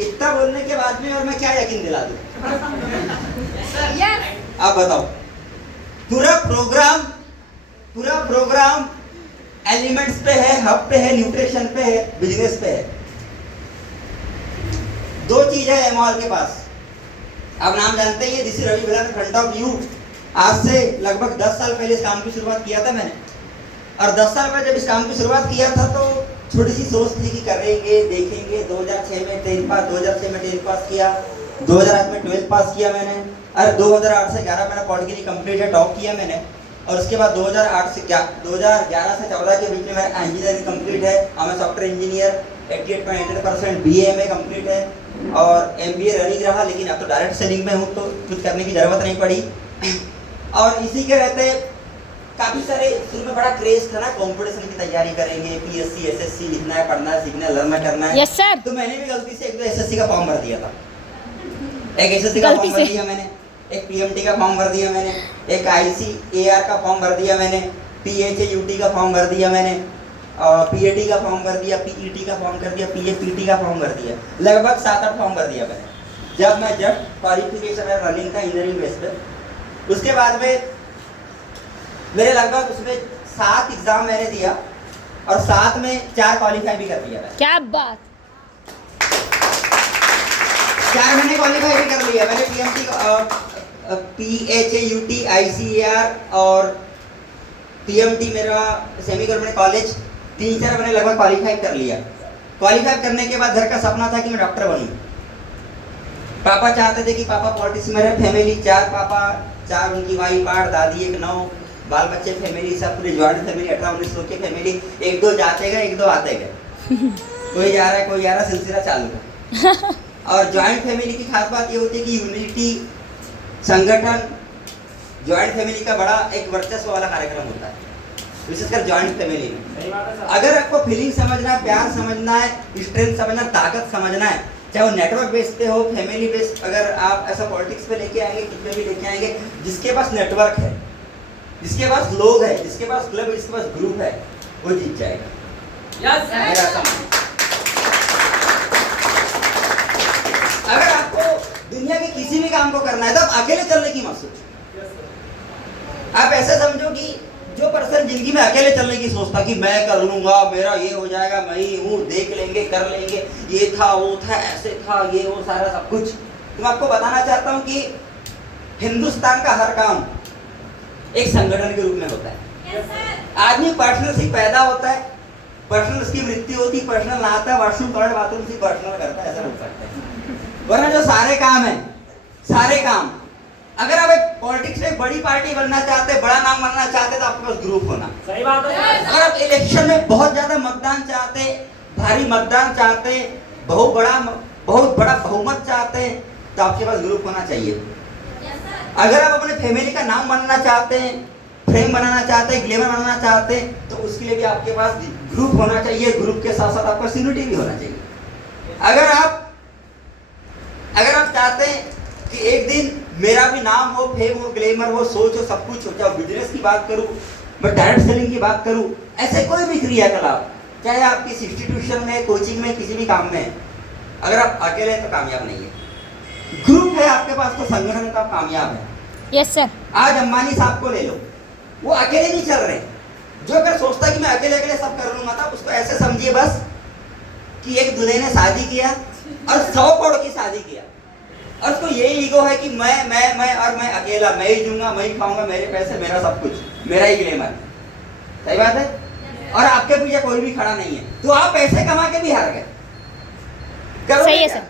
इतना बोलने के बाद में और मैं क्या यकीन दिला दूं? आप बताओ। पूरा प्रोग्राम एलिमेंट्स पे है, हब पे है, न्यूट्रिशन पे है, बिजनेस पे है। दो चीज है एमओएल के पास। आप नाम जानते ही हैं, this is Ravi Bilal in front of you. आज से लगभग 10 साल पहले इस काम की शुरुआत किया था मैंने। और 10 साल पहले जब इस काम की शुरुआत किया था तो छोटी सी सोच थी कि करेंगे, देखेंगे। 2006 में 10 पास, 2006 में 10 पास किया, 2008 में 12 पास किया मैंने। और 2008 से 11 मेरा पॉलिटिकली कंप्लीट है, टॉप किया मैंने। और उसके बाद 2011 से 14 के बीच में मेरा इंजीनियरिंग कंप्लीट है। मैं सॉफ्टवेयर इंजीनियर, 88.88% BA कंप्लीट है और MBA रनिंग रहा। लेकिन अब तो डायरेक्ट सेलिंग में हूँ तो कुछ करने की जरूरत नहीं पड़ी। और इसी के रहते काफी सारे शुरू में बड़ा क्रेज था ना, कंपटीशन की तैयारी करेंगे, PSC SSC लिखना है, पढ़ना है, सीखना है, लर्न करना है। Yes sir. तो मैंने भी गलती से एक दो SSC का फॉर्म भर दिया था। एक SSC का फॉर्म भर दिया मैंने, एक PMT का फॉर्म भर दिया मैंने, एक ICAR का फॉर्म भर दिया मैंने, PHAUT का फॉर्म भर दिया मैंने, PAT का फॉर्म भर दिया, PET का फॉर्म कर दिया, PAPT का फॉर्म भर दिया। लगभग 7-8 फॉर्म भर दिया मैंने। जब मैं क्वालिफिकेशन मेरा रनिंग था इंजीनियरिंग बेस पे। उसके बाद में मेरे लगभग उसमें 7 एग्जाम मैंने दिया और 7 में 4 क्वालिफाई भी कर लिया मैंने। क्या बात। 4 मैंने क्वालिफाई भी कर लिया मैंने। PMT PHAUT ICAR और PMT मेरा सेमी गवर्नमेंट कॉलेज 3-4 मैंने लगभग क्वालिफाई कर लिया। क्वालिफाई करने के बाद घर का सपना था कि मैं डॉक्टर बनूं। पापा चाहते थे कि पापा पॉलिटिक्स में रहे। फैमिली 4 पापा, 4 उनकी वाइफ, 8 दादी, 1 9 बाल बच्चे, फैमिली सब पूरी जॉइंट फैमिली, 18-19 लोग की फैमिली। 1-2 जाते गए, 1-2 आते गए। कोई जा रहा है, कोई जा रहा है, सिलसिला चालू है। और जॉइंट फैमिली की खास बात ये होती है कि यूनिटी, संगठन, जॉइंट फैमिली का बड़ा एक वर्चस्व वाला कार्यक्रम होता है, विशेषकर जॉइंट फैमिली में। अगर आपको फीलिंग समझना है, प्यार समझना है, स्ट्रेंथ समझना, ताकत समझना है, चाहे वो नेटवर्क बेस पे हो, फैमिली बेस, अगर आप ऐसा पॉलिटिक्स पे लेके आएंगे, कितने भी लेके आएंगे, जिसके पास नेटवर्क है, जिसके पास लोग है, जिसके पास क्लब है, जिसके पास ग्रुप है, वो जीत जाएगा। मेरा ऐसा मानना। अगर आपको दुनिया के किसी भी काम को करना है तो आप अकेले चलने की मत सोचो। आप ऐसे समझो कि जो पर्सन जिंदगी में अकेले चलने की सोचता कि मैं कर लूंगा, मेरा ये हो जाएगा, मैं ही हूँ, देख लेंगे, कर लेंगे, ये था, वो था, ऐसे था, ये वो सारा सब कुछ। तो मैं आपको बताना चाहता हूँ कि हिंदुस्तान का हर काम एक संगठन के रूप में होता है। आदमी पर्सनल से पैदा होता है, पर्सनल उसकी मृत्यु होती है, पर्सनल नहाता है, वॉशरूम टॉयलेट बाथरूम से पर्सनल करता है, ऐसा बोल सकते हैं। वरना जो सारे काम है, सारे काम, अगर आप एक पॉलिटिक्स में बड़ी पार्टी बनना चाहते, बड़ा नाम बनना चाहते, तो आपके पास ग्रुप होना। सही बात है। अगर आप इलेक्शन में बहुत ज्यादा मतदान चाहते, भारी मतदान चाहते, बहुत बड़ा बहुमत चाहते, तो आपके पास ग्रुप होना चाहिए। अगर आप अपने फैमिली का नाम बनाना चाहते हैं, फ्रेम बनाना चाहते हैं, ग्लैमर बनाना चाहते हैं, तो उसके लिए भी आपके पास ग्रुप होना चाहिए। ग्रुप के साथ साथ आपका पर्सनैलिटी भी होना चाहिए। अगर आप चाहते हैं कि एक दिन मेरा भी नाम हो, फेम हो, ग्लैमर हो, सोच हो, सब कुछ हो, चाहे बिजनेस की बात करूं, मैं डायरेक्ट सेलिंग की बात करूं, ऐसे कोई भी क्रियाकलाप, चाहे आप किसी इंस्टीट्यूशन में, कोचिंग में, किसी भी काम में, अगर आप अकेले हैं तो कामयाब नहीं है। ग्रुप है आपके पास तो संगठन में तो आप कामयाब है। Yes sir. आज अंबानी साहब को ले लो, वो अकेले नहीं चल रहे। जो अगर सोचता है कि मैं अकेले सब कर लूंगा, था उसको ऐसे समझिए बस कि एक दूल्हे ने शादी किया और 100 करोड़ की शादी किया, और उसको यही ईगो है कि मैं अकेला, मैं ही दूंगा, मैं ही खाऊंगा, मेरे पैसे, मेरा सब कुछ, मेरा ही ग्लैमर। सही बात है। और आपके पीछे कोई भी खड़ा नहीं है, तो आप पैसे कमा के भी हार गए। सही है सर।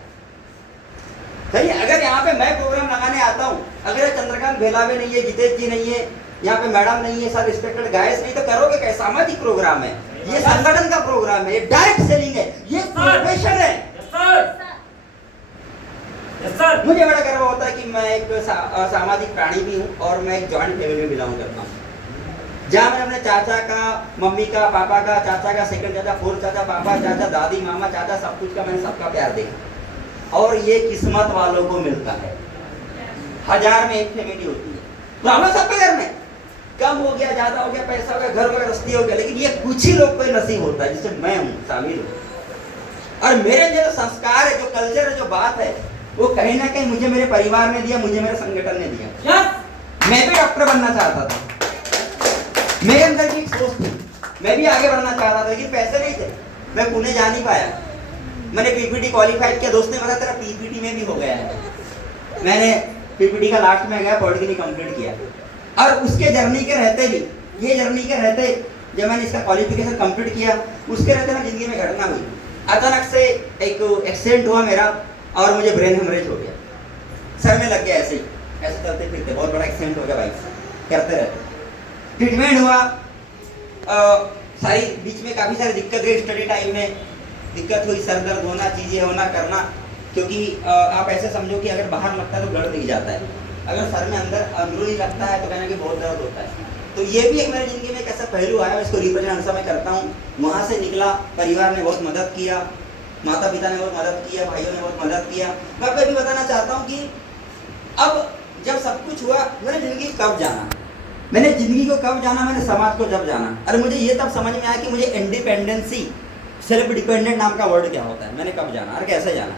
सही है। अगर यहाँ पे मैं प्रोग्राम लगाने आता हूँ, अगर चंद्रकांत भेलावे नहीं है, जितेश जी नहीं है, यहाँ पे मैडम नहीं है, सब रिस्पेक्टेड गायस नहीं, तो करोगे क्या? सामाजिक प्रोग्राम है, ये संगठन का प्रोग्राम है, ये डायरेक्ट सेलिंग है, ये प्रोफेशन है। मुझे बड़ा गर्व होता है कि मैं एक सामाजिक प्राणी भी हूँ और मैं एक जॉइंट फैमिली में बिलोंग करता हूँ, जहाँ मैंने अपने चाचा का, मम्मी का, पापा का, चाचा का, सेकंड चाचा, फोर्थ चाचा, पापा, चाचा, दादी, मामा, चाचा, सब कुछ का मैंने सबका प्यार देखा। और ये किस्मत वालों को मिलता है। 1000 में एक फैमिली होती है, प्रॉब्लम सबके घर में, कम हो गया, ज्यादा हो गया, पैसा हो गया, घर वगैरह रस्ती हो गया, लेकिन ये कुछ ही लोग को नसीब होता है, जिससे मैं हूँ, शामिल हूँ। और मेरे जो संस्कार है, जो कल्चर है, जो बात है वो कहीं ना कहीं मुझे मेरे परिवार ने दिया, मुझे मेरे संगठन ने दिया। मैं भी डॉक्टर बनना चाहता था, मेरे अंदर की एक सोच थी, मैं भी आगे बढ़ना चाहता था, लेकिन पैसे नहीं थे, मैं पुणे जा नहीं पाया। मैंने पीपीटी क्वालिफाई किया, दोस्त ने बताया तेरा पीपीटी में भी हो गया है। मैंने पीपीटी का लास्ट में गया, पॉलिटेक्निक कंप्लीट किया, और उसके जर्नी के रहते भी, ये जर्नी के रहते जब मैंने इसका क्वालिफिकेशन कंप्लीट किया, उसके रहते ना जिंदगी में घटना हुई। अचानक से एक एक्सीडेंट हुआ मेरा और मुझे ब्रेन हेमरेज हो गया, सर में लग गया ऐसे ही, ऐसे चलते फिरते बहुत बड़ा एक्सीडेंट हो गया बाइक से, करते रहते। ट्रीटमेंट हुआ, सारी बीच में काफ़ी सारी दिक्कत हुई, स्टडी टाइम में दिक्कत हुई, सर दर्द होना, चीज़ें होना करना, क्योंकि आप ऐसे समझो कि अगर बाहर लगता है तो ब्लड दिख जाता है, अगर सर में अंदर अंदरूनी लगता है तो कहना कि बहुत दर्द होता है। तो ये भी एक मेरी ज़िंदगी में एक ऐसा पहलू आया, मैं इसको रिप्रेजेंट हमेशा मैं करता हूँ। वहाँ से निकला, परिवार ने बहुत मदद किया, माता पिता ने बहुत मदद किया, भाइयों ने बहुत मदद किया। मैं आपको भी बताना चाहता हूँ कि अब जब सब कुछ हुआ, मैंने ज़िंदगी कब जाना, मैंने ज़िंदगी को कब जाना, मैंने समाज को जब जाना। अरे मुझे ये तब समझ में आया कि मुझे इंडिपेंडेंसी, सेल्फ डिपेंडेंट नाम का वर्ड क्या होता है, मैंने कब जाना और कैसे जाना।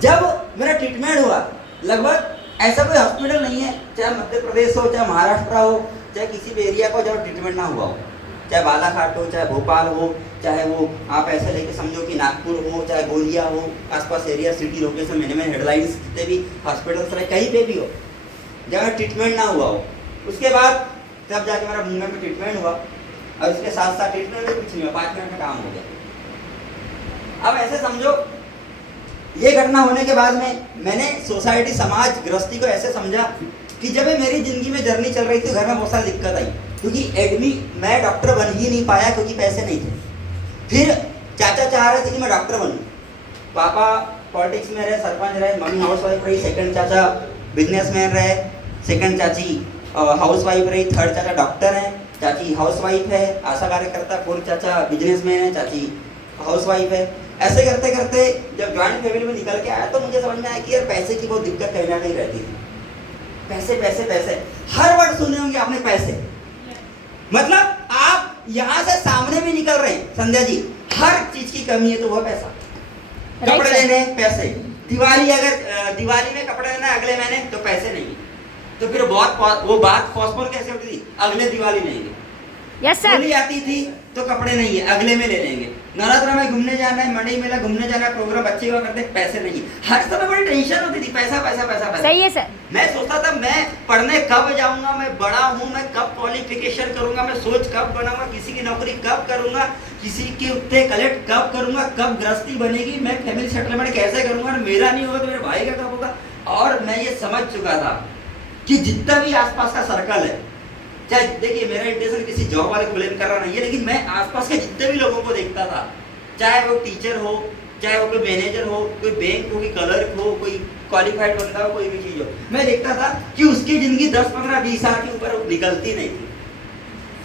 जब मेरा ट्रीटमेंट हुआ, लगभग ऐसा कोई हॉस्पिटल नहीं है, चाहे मध्य प्रदेश हो, चाहे महाराष्ट्र हो, चाहे किसी भी एरिया को जब ट्रीटमेंट ना हुआ हो, चाहे बालाघाट हो, चाहे भोपाल हो, चाहे वो आप ऐसे लेके समझो कि नागपुर हो, चाहे गोंदिया हो, आसपास area, city location, minimum headlines जितने भी हॉस्पिटल्स रहे, कहीं पे भी हो जहाँ ट्रीटमेंट ना हुआ हो, उसके बाद तब जाके मेरा मुंबई में ट्रीटमेंट हुआ, और इसके साथ साथ ट्रीटमेंट में कुछ नहीं हुआ, 5 मिनट में काम हो गया। अब ऐसे समझो, ये घटना होने के बाद में मैंने सोसाइटी, समाज, गृहस्थी को ऐसे समझा कि जब मेरी जिंदगी में जर्नी चल रही थी, घर में बहुत सारी दिक्कत आई, क्योंकि मैं डॉक्टर बन ही नहीं पाया क्योंकि पैसे नहीं थे। फिर चाचा चाह रहे थे कि मैं डॉक्टर बनूं, पापा पॉलिटिक्स में रहे, सरपंच रहे, मम्मी हाउस वाइफ रही, सेकंड चाचा बिजनेसमैन रहे, सेकंड चाची हाउस वाइफ रही, थर्ड चाचा डॉक्टर हैं, चाची हाउस वाइफ है, आशा कार्यकर्ता, फोर्थ चाचा बिजनेसमैन है, चाची हाउस वाइफ है। ऐसे करते करते जब ज्वाइंट फैमिली में निकल के आया तो मुझे समझ में आया कि यार पैसे की बहुत दिक्कत कहीं ना कहीं रहती थी। पैसे पैसे पैसे, हर वर्ड सुने होंगे आपने, पैसे, मतलब आप यहाँ से सामने भी निकल रहे हैं संध्या जी, हर चीज की कमी है तो वह पैसा, कपड़े लेने पैसे, दिवाली अगर दिवाली में कपड़े लेना अगले महीने तो पैसे नहीं, तो फिर बहुत वो बात पोस्टपोन कैसे होती थी, अगले दिवाली लेंगे। Yes sir. होली आती थी तो कपड़े नहीं है, अगले में ले लेंगे। नवरात्र में घूमने जाना है, मंडी मेला घूमने जाना है, प्रोग्राम बच्चे का करते, पैसे नहीं है। हर समय बड़ी टेंशन होती थी, पैसा पैसा पैसा पैसा। सही है सर। मैं सोचता था मैं पढ़ने कब जाऊंगा, मैं बड़ा हूँ, मैं कब क्वालिफिकेशन करूंगा, मैं सोच कब बनाऊंगा, किसी की नौकरी कब करूंगा, किसी के उत्ते कलेक्ट कब करूंगा, कब गृहस्थी बनेगी, मैं फैमिली सेटलमेंट कैसे करूंगा, मेरा नहीं होगा तो मेरे भाई का कब होगा। और मैं ये समझ चुका था कि जितना भी आसपास का सर्कल है, चाहे देखिए मेरा इंटेंशन किसी जॉब वाले को ब्लेम कर रहा नहीं है, लेकिन मैं आसपास के जितने भी लोगों को देखता था, चाहे वो टीचर हो, चाहे वो कोई मैनेजर हो, कोई बैंक हो, कोई क्लर्क हो, कोई क्वालिफाइड बंदा हो, कोई भी चीज हो, मैं देखता था कि उसकी जिंदगी 10, 15, 20 हजार के ऊपर निकलती नहीं थी,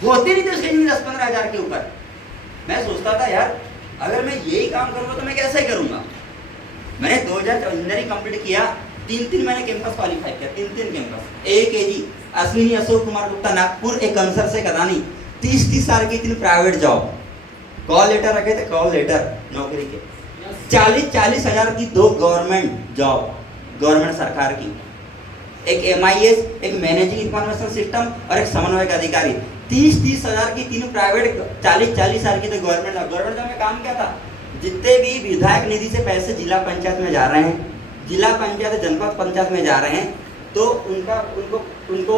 होती नहीं थी उसकी जिंदगी 10, 15 हजार के ऊपर। मैं सोचता था यार अगर मैं यही काम करूंगा तो मैं कैसे करूंगा। मैंने 2000 इंजीनियरिंग कंप्लीट किया, 3 मैंने कैंपस क्वालिफाई किया, 3 कैंपस, AKG अश्विनी अशोक कुमार गुप्ता नागपुर, एक कंसर से कदानी, 30 साल की 3 प्राइवेट जॉब, कॉल लेटर रखे थे, कॉल लेटर नौकरी के, 40 हजार की 2 गवर्नमेंट जॉब, गवर्नमेंट सरकार की, एक MIS, एक मैनेजिंग इंफॉर्मेशन सिस्टम और एक समन्वयक अधिकारी, 30 हजार की 3 प्राइवेट, 40 साल की तो गवर्नमेंट जॉब। गवर्नमेंट जॉब में काम क्या था, जितने भी विधायक निधि से पैसे जिला पंचायत में जा रहे हैं, जिला पंचायत जनपद पंचायत में जा रहे हैं, तो उनको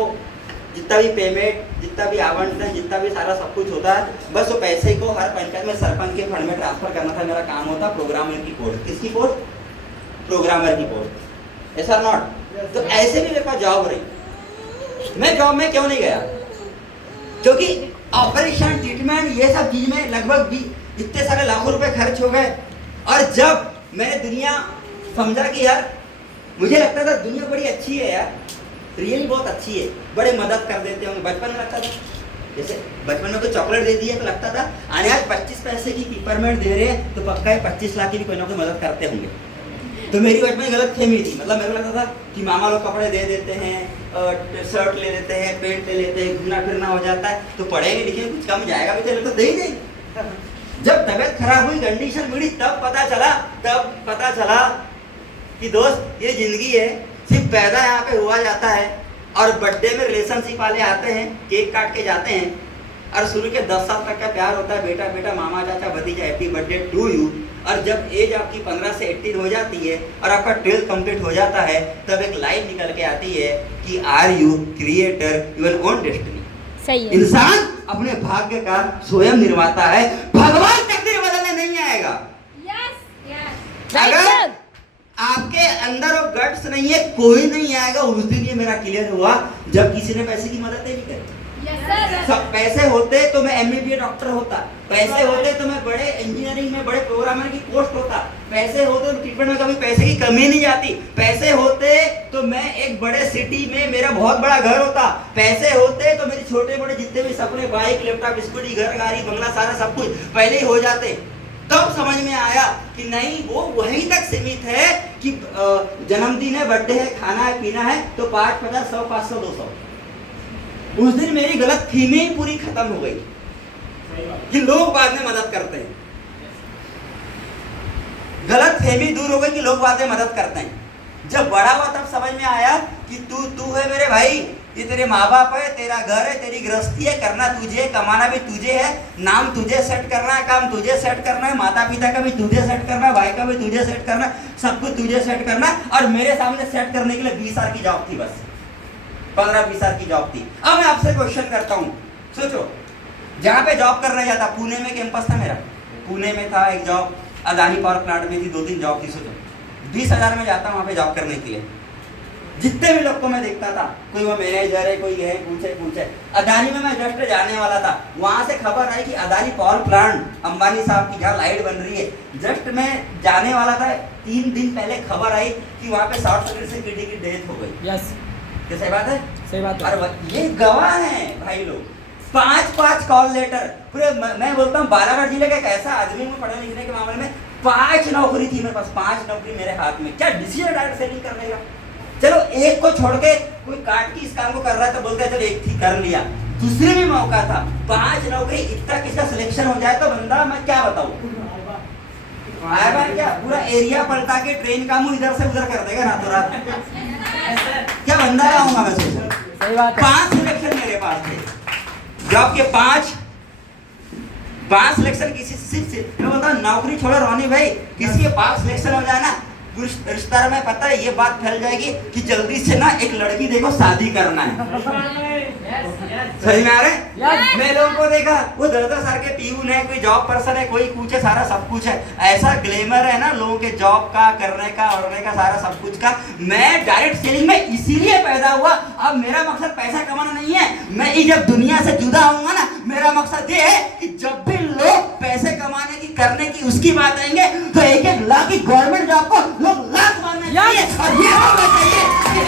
जितना भी पेमेंट, जितना भी आवंटन, जितना भी सारा सब कुछ होता है, बस वो पैसे को हर पंचायत में सरपंच के फंड में ट्रांसफर करना था। मेरा काम होता प्रोग्रामर की पोस्ट। किसकी पोस्ट? प्रोग्रामर की पोस्ट। ऐसा नॉट, तो ऐसे भी मेरे पास जॉब रही। मैं जॉब में क्यों नहीं गया? क्योंकि ऑपरेशन, ट्रीटमेंट, ये सब चीज में लगभग भी इतने सारे लाखों रुपए खर्च हो गए। और जब मैंने दुनिया समझा कि यार मुझे लगता था दुनिया बड़ी अच्छी है यार, रियली बहुत अच्छी है, बड़े मदद कर देते होंगे। बचपन में लगता था, जैसे बचपन में कोई चॉकलेट दे दिया तो लगता था अरे आज 25 पैसे की पिपरमेंट दे रहे हैं तो पक्का है 25 लाख की भी कोई ना कोई मदद करते होंगे। तो मेरी बचपन में गलत फहमी थी, मतलब मेरे को लगता था कि मामा लोग कपड़े दे देते हैं, शर्ट ले लेते हैं, पेंट ले लेते हैं, घूमना फिरना हो जाता है, तो पढ़ेंगे लिखेंगे कुछ कम जाएगा भी तो दे ही देंगे। जब तबीयत खराब हुई, कंडीशन बिगड़ी, तब पता चला कि कि दोस्त ये जिंदगी है, सिर्फ पैदा यहाँ पे हुआ जाता है और बर्थडे में रिलेशनशिप वाले आते हैं, केक काट के जाते हैं और शुरू के 10 साल तक का प्यार होता है, बेटा बेटा मामा चाचा भतीजा हैप्पी बर्थडे टू यू। और जब एज आपकी 15 से 18 हो जाती है और आपका 12th कंप्लीट हो जाता है, तब एक लाइन निकल के आती है कि are you creator your own destiny. सही है। इंसान अपने भाग्य का स्वयं निर्माता है, भगवान तकदीर बदलने नहीं आएगा। राइट अगर सर। आपके अंदर वो गट्स नहीं है, कोई नहीं आएगा। उस दिन ये मेरा क्लियर हुआ जब किसी ने पैसे की मदद नहीं करी। सब पैसे होते तो मैं एमबीबीएस डॉक्टर होता, पैसे होते तो मैं बड़े इंजीनियरिंग में बड़े प्रोग्रामर की पोस्ट होता, पैसे होते तो ट्रीटमेंट में कभी पैसे की कमी नहीं जाती, पैसे होते तो मैं एक बड़े सिटी में मेरा बहुत बड़ा घर होता, पैसे होते तो मेरे छोटे बड़े जितने भी सपने, बाइक लैपटॉप स्कूटी घर गाड़ी बंगला सारा सब कुछ पहले ही हो जाते। तब समझ में आया कि नहीं, वो वहीं तक सीमित है कि जन्मदिन है, बर्थडे है, खाना है, पीना है तो 5, 50, 100, 500, 200। उस दिन मेरी गलत फीमें ही पूरी खत्म हो गई कि लोग बाद में मदद करते हैं। गलत फहमी दूर हो गई कि लोग बाद में मदद करते हैं। जब बड़ा हुआ तब समझ में आया कि तू है मेरे भाई, ये तेरे माँ बाप है, तेरा घर है, तेरी गृहस्थी है, करना तुझे, कमाना भी तुझे है, नाम तुझे सेट करना है, काम तुझे सेट करना है, माता पिता का भी तुझे सेट करना है, भाई का भी तुझे सेट करना है, सब कुछ तुझे सेट करना है। और मेरे सामने सेट करने के लिए 20 साल की जॉब थी, बस 15-20 साल की जॉब थी। अब मैं आपसे क्वेश्चन करता हूँ, सोचो जहाँ पे जॉब करने जाता, पुणे में कैंपस था मेरा, पुणे में था एक जॉब, अदानी पावर प्लांट में थी, 2-3 जॉब थी। सोचो 20,000 में जाता हूँ वहाँ पे जॉब करने के लिए। जितने भी लोग को मैं देखता था, कोई वो मैनेजर है, कोई है, पूछे। अदानी में मैं जस्ट जाने वाला था, वहाँ से खबर आई कि अदानी पावर प्लांट अंबानी साहब की जहाँ लाइट बन रही है, जस्ट मैं जाने वाला था, 3 दिन पहले खबर आई कि वहाँ पे शॉर्ट सर्किट से किसी की डेथ हो गई। यस, क्या सही बात है? सही बात है। और ये गवाह हैं भाई लोग। 5 कॉल लेटर पूरे, मैं बोलता हूँ बालाघाट जिले का एक ऐसा आदमी हूँ, पढ़ने लिखने के मामले में 5 नौकरी थी मेरे पास, 5 नौकरी मेरे हाथ में। क्या डिसीजन डायरेक्ट सेलिंग करने का? चलो एक को छोड़ के कोई काट के इस काम को कर रहा है तो बोलते हैं चलो एक थी कर लिया, दूसरे भी मौका था। 5 नौकरी, इतना किसका सिलेक्शन हो जाए तो बंदा, मैं क्या बताऊँ, क्या पूरा एरिया पलटा के ट्रेन का मुंह इधर से उधर कर देगा रातों रात। क्या बंदा लाऊंगा मैं? सही बात है। 5 सिलेक्शन मेरे पास थे, जॉब के 5 सिलेक्शन किसी सिर्फ मैं बोलता हूँ नौकरी छोड़ो रोनी भाई, किसी के 5 सिलेक्शन हो जाए ना, रिश्तेदार में पता है ये बात फैल जाएगी कि जल्दी से ना एक लड़की देखो शादी करना है। सही में आ रहे? मैं लोगों को देखा, वो 10-10 साल के पीयून है, कोई जॉब पर्सन है, कोई कुछ है, सारा सब कुछ है। ऐसा ग्लैमर है ना लोगों के जॉब का, करने का, औरने का, सारा सब कुछ का। मैं डायरेक्ट सेलिंग में इसीलिए पैदा हुआ। अब मेरा मकसद पैसा कमाना नहीं है, मैं जब दुनिया से जुदा होऊंगा ना, मेरा मकसद ये है कि जब भी लोग पैसे कमाने की, करने की, उसकी बात आएंगे तो 1-1 लाख की गवर्नमेंट जॉब को लोग लाख मानना चाहिए। और ये होना चाहिए कि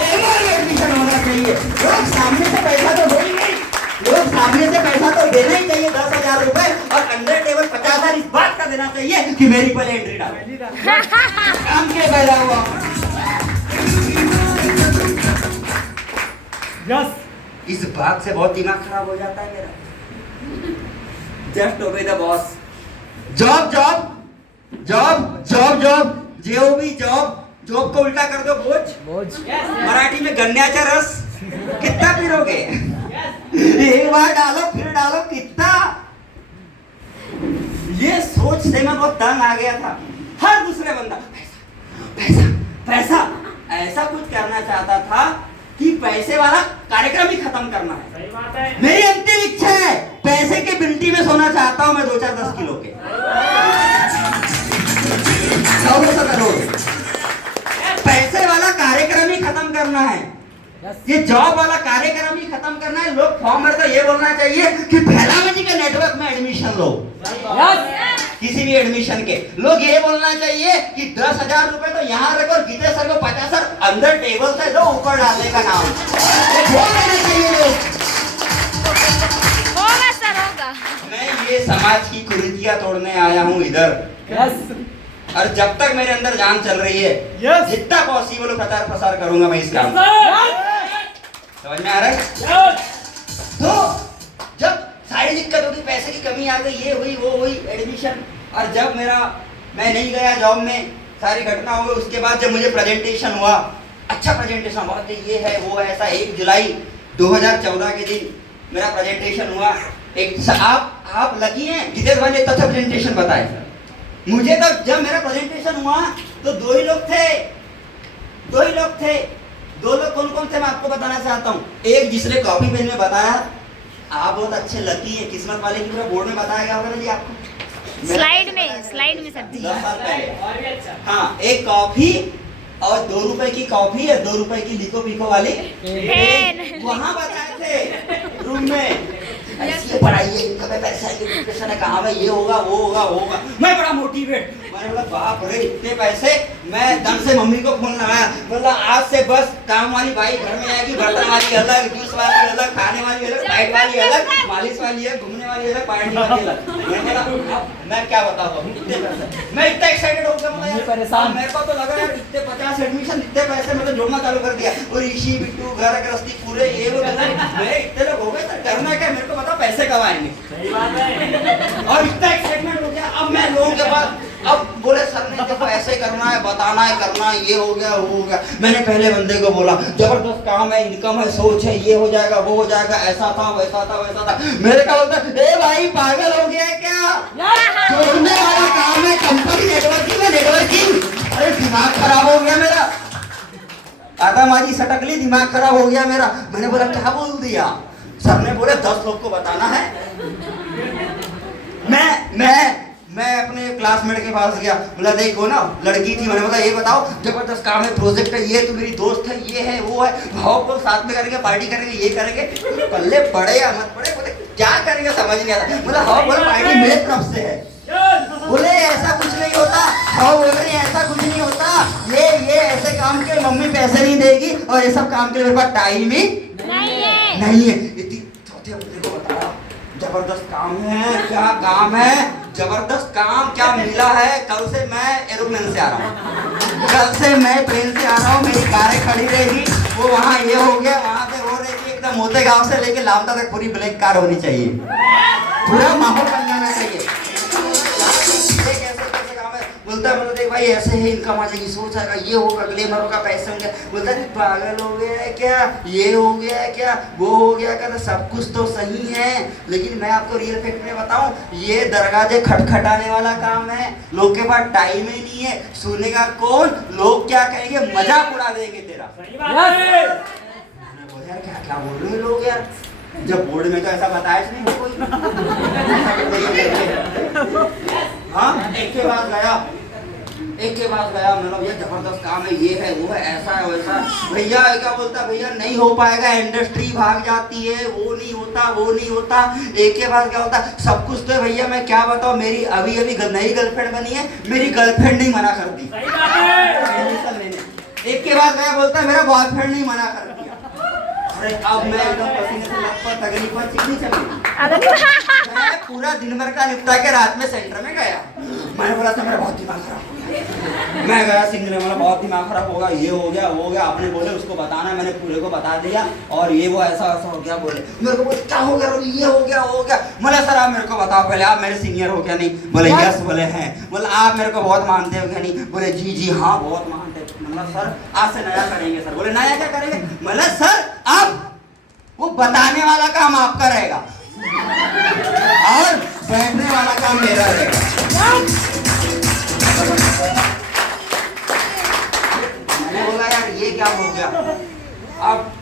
एडमिशन होना चाहिए। लोग सामने से पैसा तो दो ही नहीं, लोग सामने से पैसा तो देना ही चाहिए, 10,000 रुपए, और अंडर टेबल 50,000 इस बात का देना चाहिए कि मेरी पहले एंट्री डालो। काम के पैदा हुआ। यस, इस बात से बहुत दिमाग खराब हो जाता है मेरा। Just obey the boss. Job job job job job, J O B job, job को उल्टा कर दो बोझ। मराठी में गन्न्याचा रस कितना पीरोगे? एक बार डालो फिर डालो, कितना? ये सोच से मैं बहुत तंग आ गया था। हर दूसरे बंदा पैसा पैसा पैसा, ऐसा कुछ करना चाहता था कि पैसे वाला कार्यक्रम ही खत्म करना है। सही बात है। मेरी अंतिम इच्छा है, पैसे के बिल्टी में सोना चाहता हूं मैं, 2-4-10 किलो के, 100 करोड़। पैसे वाला कार्यक्रम ही खत्म करना है, ये जॉब वाला कार्यक्रम ही खत्म करना है। लोग फॉर्म भर तो ये बोलना चाहिए कि फैलावे जी के नेटवर्क में एडमिशन लो, किसी भी एडमिशन के। लोग ये बोलना चाहिए कि 10,000 रुपए तो यहाँ रखो और गीते सर को 50 सर अंदर टेबल से लो, ऊपर डालने का नाम बोल देना चाहिए लोग। होगा सर, होगा। मैं ये समाज की कुरीतियां तोड़ने आया हूँ इधर। और जब तक मेरे अंदर जान चल रही है, जितना पॉसिबल हो प्रचार प्रसार करूंगा मैं इस काम में। समझ में आ रहा है? तो जब सारी दिक्कत होगी, पैसे की कमी आ गई, ये हुई वो हुई, एडमिशन, और जब मैं नहीं गया जॉब में, सारी घटना हो गई। उसके बाद जब मुझे प्रेजेंटेशन हुआ, अच्छा प्रेजेंटेशन हुआ, तो ये है वो है ऐसा। 1 जुलाई 2014 के दिन मेरा प्रेजेंटेशन हुआ। एक आप लकी हैं, जितेश भाई ने इतना अच्छा प्रेजेंटेशन बताया। मुझे तो जब मेरा प्रेजेंटेशन हुआ तो दो ही लोग थे। दो लोग कौन कौन थे मैं आपको बताना चाहता हूँ। एक जिसने कॉपी पेन में बताया, आप बहुत अच्छे लकी हैं, किस्मत वाले की पूरा बोर्ड में बताया गया होगा ना जी आपको, स्लाइड में सर 10 साल पहले। हाँ, एक कॉफी और 2 रुपए की कॉफी है, 2 रुपए की लिखो पिको वाली पेन वहां बताए थे रूम में। ऐसी पढ़ाई है, कभी पैसा की डिस्कशन है, कहाँ ये होगा वो होगा। मैं बड़ा मोटिवेट, मैंने बोला बाप रे इतने पैसे। मैं दम से मम्मी को फोन लगाया, बोला आज से बस काम वाली भाई घर में आएगी, बर्तन वाली अलग, जूस वाली अलग, खाने वाली अलग, डाइट वाली अलग, मालिश वाली है, घूमने वाली अलग, पार्टी वाली अलग। मैं बोला अब मैं क्या बताऊँ, इतने पैसे। मैं इतना एक्साइटेड हो गया, मेरे को तो लगा यार इतने 50 एडमिशन, इतने पैसे मतलब जोड़ना चालू कर दिया। और ऋषि बिट्टू घर गृहस्थी पूरे ये वो मैं इतने लोग हो गए, तो करना क्या, मेरे को पता पैसे कब आएंगे। सही बात है। और इतना एक्साइटमेंट हो गया। अब मैं लोगों के पास, अब बोले सर ने देखो ऐसे करना है, बताना है, करना है, ये हो गया वो हो गया। मैंने पहले बंदे को बोला जबरदस्त काम है, इनकम है, सोच है, ये हो जाएगा वो हो जाएगा, ऐसा था वैसा था। मेरे क्या बोलता ए भाई पागल हो गया है क्या, जोड़ने वाला काम है, कंपनी नेटवर्किंग। अरे दिमाग खराब हो गया मेरा, आदामाजी सटकली, दिमाग खराब हो गया मेरा। मैंने बोला क्या बोल दिया। सर ने बोले 10 लोग को बताना है। मैं अपने क्लासमेट के पास गया, बोला देखो ना लड़की थी, मैंने बोला ये बताओ जबरदस्त काम है, प्रोजेक्ट है, ये तो मेरी दोस्त है, ये है वो है, भाव को साथ में करेंगे, पार्टी करेंगे, ये करेंगे। पल्ले पड़े या मत पड़े, बोले क्या करेंगे समझ नहीं आता। बोला हाँ, बोला पार्टी मेरे तरफ से है। बोले ऐसा कुछ नहीं होता, हाँ बोल रही ऐसा कुछ नहीं होता, ये ऐसे काम के मम्मी पैसे नहीं देगी, और ये सब काम के लिए मेरे पास टाइम ही नहीं है। इतनी चौथे बंदे को बताया जबरदस्त काम है, क्या काम है, जबरदस्त काम क्या मिला है। कल से मैं एरोप्लेन से आ रहा हूँ, कल से मैं ट्रेन से आ रहा हूँ, मेरी कारें खड़ी रहेगी, वो वहाँ ये हो गया, वहाँ से हो रहेगी, एकदम मोते गांव से लेके लामता तक पूरी ब्लैक कार होनी चाहिए, पूरा माहौल बन जाना चाहिए। बोलता है देख भाई ऐसे ही इनकम आ जाएगी, सोच आएगा, ये होगा, ग्लैमर होगा, पैसे होंगे। बोलता है पागल हो गया है क्या, ये हो गया है क्या, वो हो गया क्या। तो सब कुछ तो सही है, लेकिन मैं आपको रियल फैक्ट में बताऊं, ये दरवाजे खटखटाने वाला काम है। लोग के पास टाइम ही नहीं है, सुनेगा कौन, लोग क्या कहेंगे, मजाक उड़ा देंगे तेरा। यार क्या क्या बोल रहे हैं लोग यार, जब बोर्ड में तो ऐसा बताया नहीं कोई। हाँ, एक के बाद गया, मतलब ये जबरदस्त काम है, ये है वो है, ऐसा है वैसा। भैया क्या बोलता, भैया नहीं हो पाएगा, इंडस्ट्री भाग जाती है, वो नहीं होता। एक के बाद क्या होता, सब कुछ तो है भैया, मैं क्या बताऊं, मेरी अभी नई गर्लफ्रेंड बनी है, मेरी गर्लफ्रेंड नहीं मना कर दी। एक के बाद गया बोलता है मेरा बॉयफ्रेंड नहीं मना कर दिया। अरे अब मैं एकदम पसीने से लथपथ, तगड़ी पर चिकनी चली। मैं पूरा दिन भर का निपटा के रात में सेंटर में गया। मैंने बोला था मेरा बहुत दिमाग खराब हो गया। मैं गया सिंगने वाला, बहुत दिमाग खराब होगा, ये हो गया वो हो गया। आपने बोले उसको बताना, मैंने पूरे को बता दिया, और ये वो ऐसा हो गया। बोले मेरे को बोले क्या हो गया, ये हो गया। बोले सर आप मेरे को बताओ पहले, आप मेरे सीनियर हो क्या नहीं। बोले यस। बोले हैं। बोले आप मेरे को बहुत मानते हो क्या नहीं। बोले जी हाँ बहुत मानते। मतलब सर आज से नया करेंगे सर। बोले नया क्या करेंगे। बोले सर अब वो बताने वाला काम आपका रहेगा और बैठने वाला काम मेरा रहेगा। मैंने बोला यार ये क्या हो गया। अब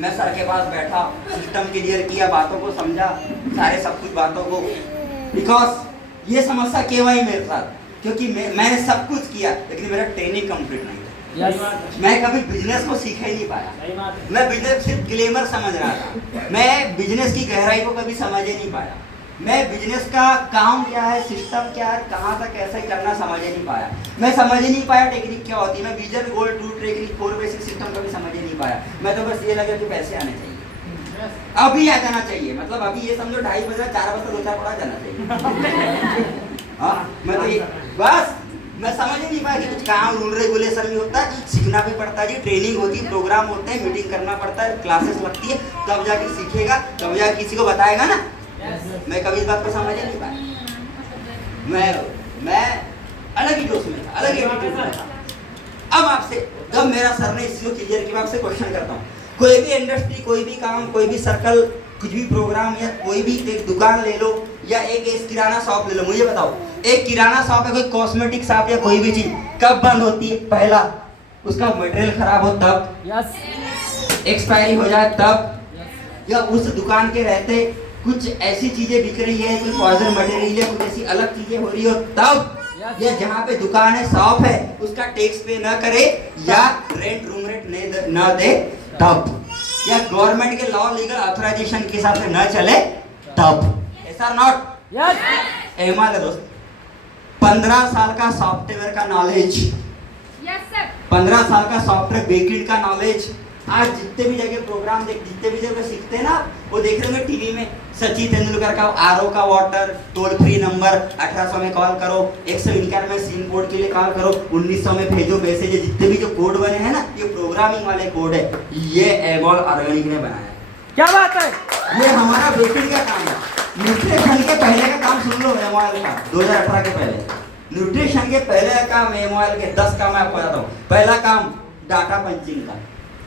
मैं सर के पास बैठा, सिस्टम क्लियर किया, बातों को समझा, सारे सब कुछ बातों को, बिकॉज ये समस्या केवल मेरे साथ, क्योंकि मैंने सब कुछ किया लेकिन मेरा ट्रेनिंग कंप्लीट नहीं था। मैं कभी बिजनेस को सीख ही नहीं पाया। मैं बिजनेस सिर्फ ग्लैमर समझ रहा था, मैं बिजनेस की गहराई को कभी समझ ही नहीं पाया। मैं बिजनेस का काम क्या है, सिस्टम क्या है, कहाँ तक कैसे करना समझ ही नहीं पाया। मैं समझ ही नहीं पाया टेक्निक क्या होती है। मैं vision goal to technique 4 basic system कभी समझ ही नहीं पाया। मैं तो बस ये लगा कि पैसे आने चाहिए, अभी आ जाना चाहिए। मतलब अभी ये समझो 2:30 बजे 4 बजे 2-4 पड़ा जाना चाहिए। हाँ मैं तो ये बस मैं समझ ही नहीं पाया कि कुछ काम रूल रेगुलेशन भी होता है, सीखना भी पड़ता है जी, ट्रेनिंग होती है, प्रोग्राम होते हैं, मीटिंग करना पड़ता है, क्लासेस लगती है, तब जाके सीखेगा, तब जाके किसी को बताएगा ना। मैं कभी इस बात को समझ ही नहीं पाया। मैं अलग ही जोश में था, अलग ही एटीट्यूड में था। अब आपसे, जब मेरा सर ने इसी को क्लियर किया, आपसे क्वेश्चन करता हूँ, कोई भी इंडस्ट्री, कोई भी काम, कोई भी सर्कल, कुछ भी प्रोग्राम या कोई भी एक दुकान ले लो या एक किराना शॉप ले लो, मुझे बताओ एक किराना शॉप है, कोई कॉस्मेटिक शॉप या कोई भी चीज कब बंद होती है? पहला, उसका मटेरियल खराब हो तब, एक्सपायरी हो जाए तब, या उस दुकान के रहते कुछ ऐसी चीजें बिक रही है, कोई पॉइजन मटेरियल या कुछ ऐसी अलग चीजें हो रही हो तब, या जहाँ पे दुकान है, शॉप है, उसका टैक्स पे न करे या रेंट रूम रेंट न दे तब, या गवर्नमेंट के लॉ लीगल ऑथराइजेशन के हिसाब से न चले तब। ऐसा नॉट एमा है दोस्त। 15 साल का सॉफ्टवेयर का नॉलेज, 15 साल का सॉफ्टवेयर बैकएंड का नॉलेज, आज जितने भी जगह प्रोग्राम देख, जितने भी जगह सीखते हैं ना, वो देख रहे होंगे टीवी में, सचिन तेंदुलकर का आरओ का वाटर, टोल फ्री नंबर 1800 में कॉल करो, 191 में सिम कोड के लिए कॉल करो, 1900 में भेजो मैसेज। जितने भी जो कोड बने हैं ना, ये प्रोग्रामिंग वाले कोड है, ये एमॉल ऑर्गेनिक ने बनाया है। क्या बात है? ये हमारा बैकएंड का काम है। न्यूट्रिशन के पहले का काम सुन लो, एमॉल का 2018 के पहले, न्यूट्रिशन के पहले का काम, एमॉल के 10 काम मैं आपको बताता हूँ। पहला काम डाटा पंचिंग का।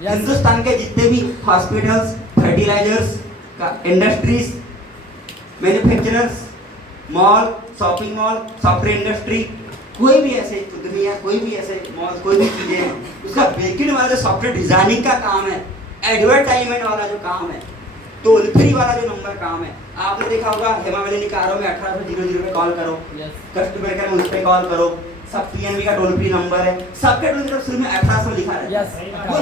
हिंदुस्तान के जितने भी हॉस्पिटल्स, फर्टिलाइजर्स का industries, manufacturers, mall, shopping mall, software industry, कोई भी ऐसे उद्यमी, कोई भी ऐसे मॉल, कोई भी चीजें हैं, उसका बैकएंड वाला जो सॉफ्टवेयर डिजाइनिंग का काम है, एडवर्टाइजमेंट वाला जो काम है, टोल फ्री वाला जो नंबर काम है, आपने देखा होगा हेमा मालिनी कारों में 1800 पे कॉल करो, कस्टमर केयर में उस पे कॉल करो, सब पीएनबी का टोल फ्री नंबर है, सबके टोल फ्री शुरू में 1800 लिखा रहता है। वो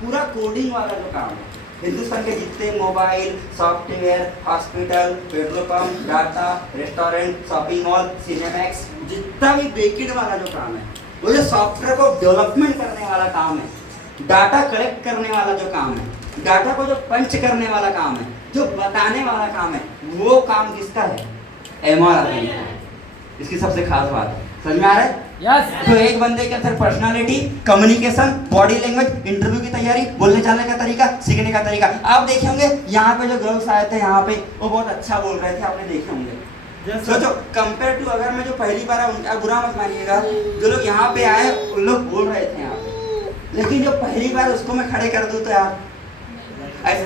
पूरा कोडिंग वाला जो काम है, हिंदुस्तान के जितने mobile, software, hospital, petrol pump, data, restaurant, shopping mall, Cinemax, जितना भी बैकएंड वाला जो काम है, वो जो सॉफ्टवेयर को डेवलपमेंट करने वाला काम है, डाटा कलेक्ट करने वाला जो काम है, डाटा को जो पंच करने वाला काम है, जो बताने वाला काम है, वो काम किसका है? एमआर। इसकी सबसे खास बात है, समझ में आ रहा है? यस। तो एक बंदे के अंदर personality, communication, body language, interview की तैयारी, बोलने चालने का तरीका, सीखने का तरीका। आप देखे होंगे यहाँ पे जो गर्ल्स आए थे यहाँ पे, वो बहुत अच्छा बोल रहे थे, आपने देखे होंगे। सोचो कंपेयर टू, अगर मैं जो पहली बार आया, बुरा मत मानिएगा, जो लोग यहाँ पे आए उन लोग बोल रहे थे यहाँ पे, लेकिन जो पहली बार उसको मैं खड़े कर दूं तो यार ऐसे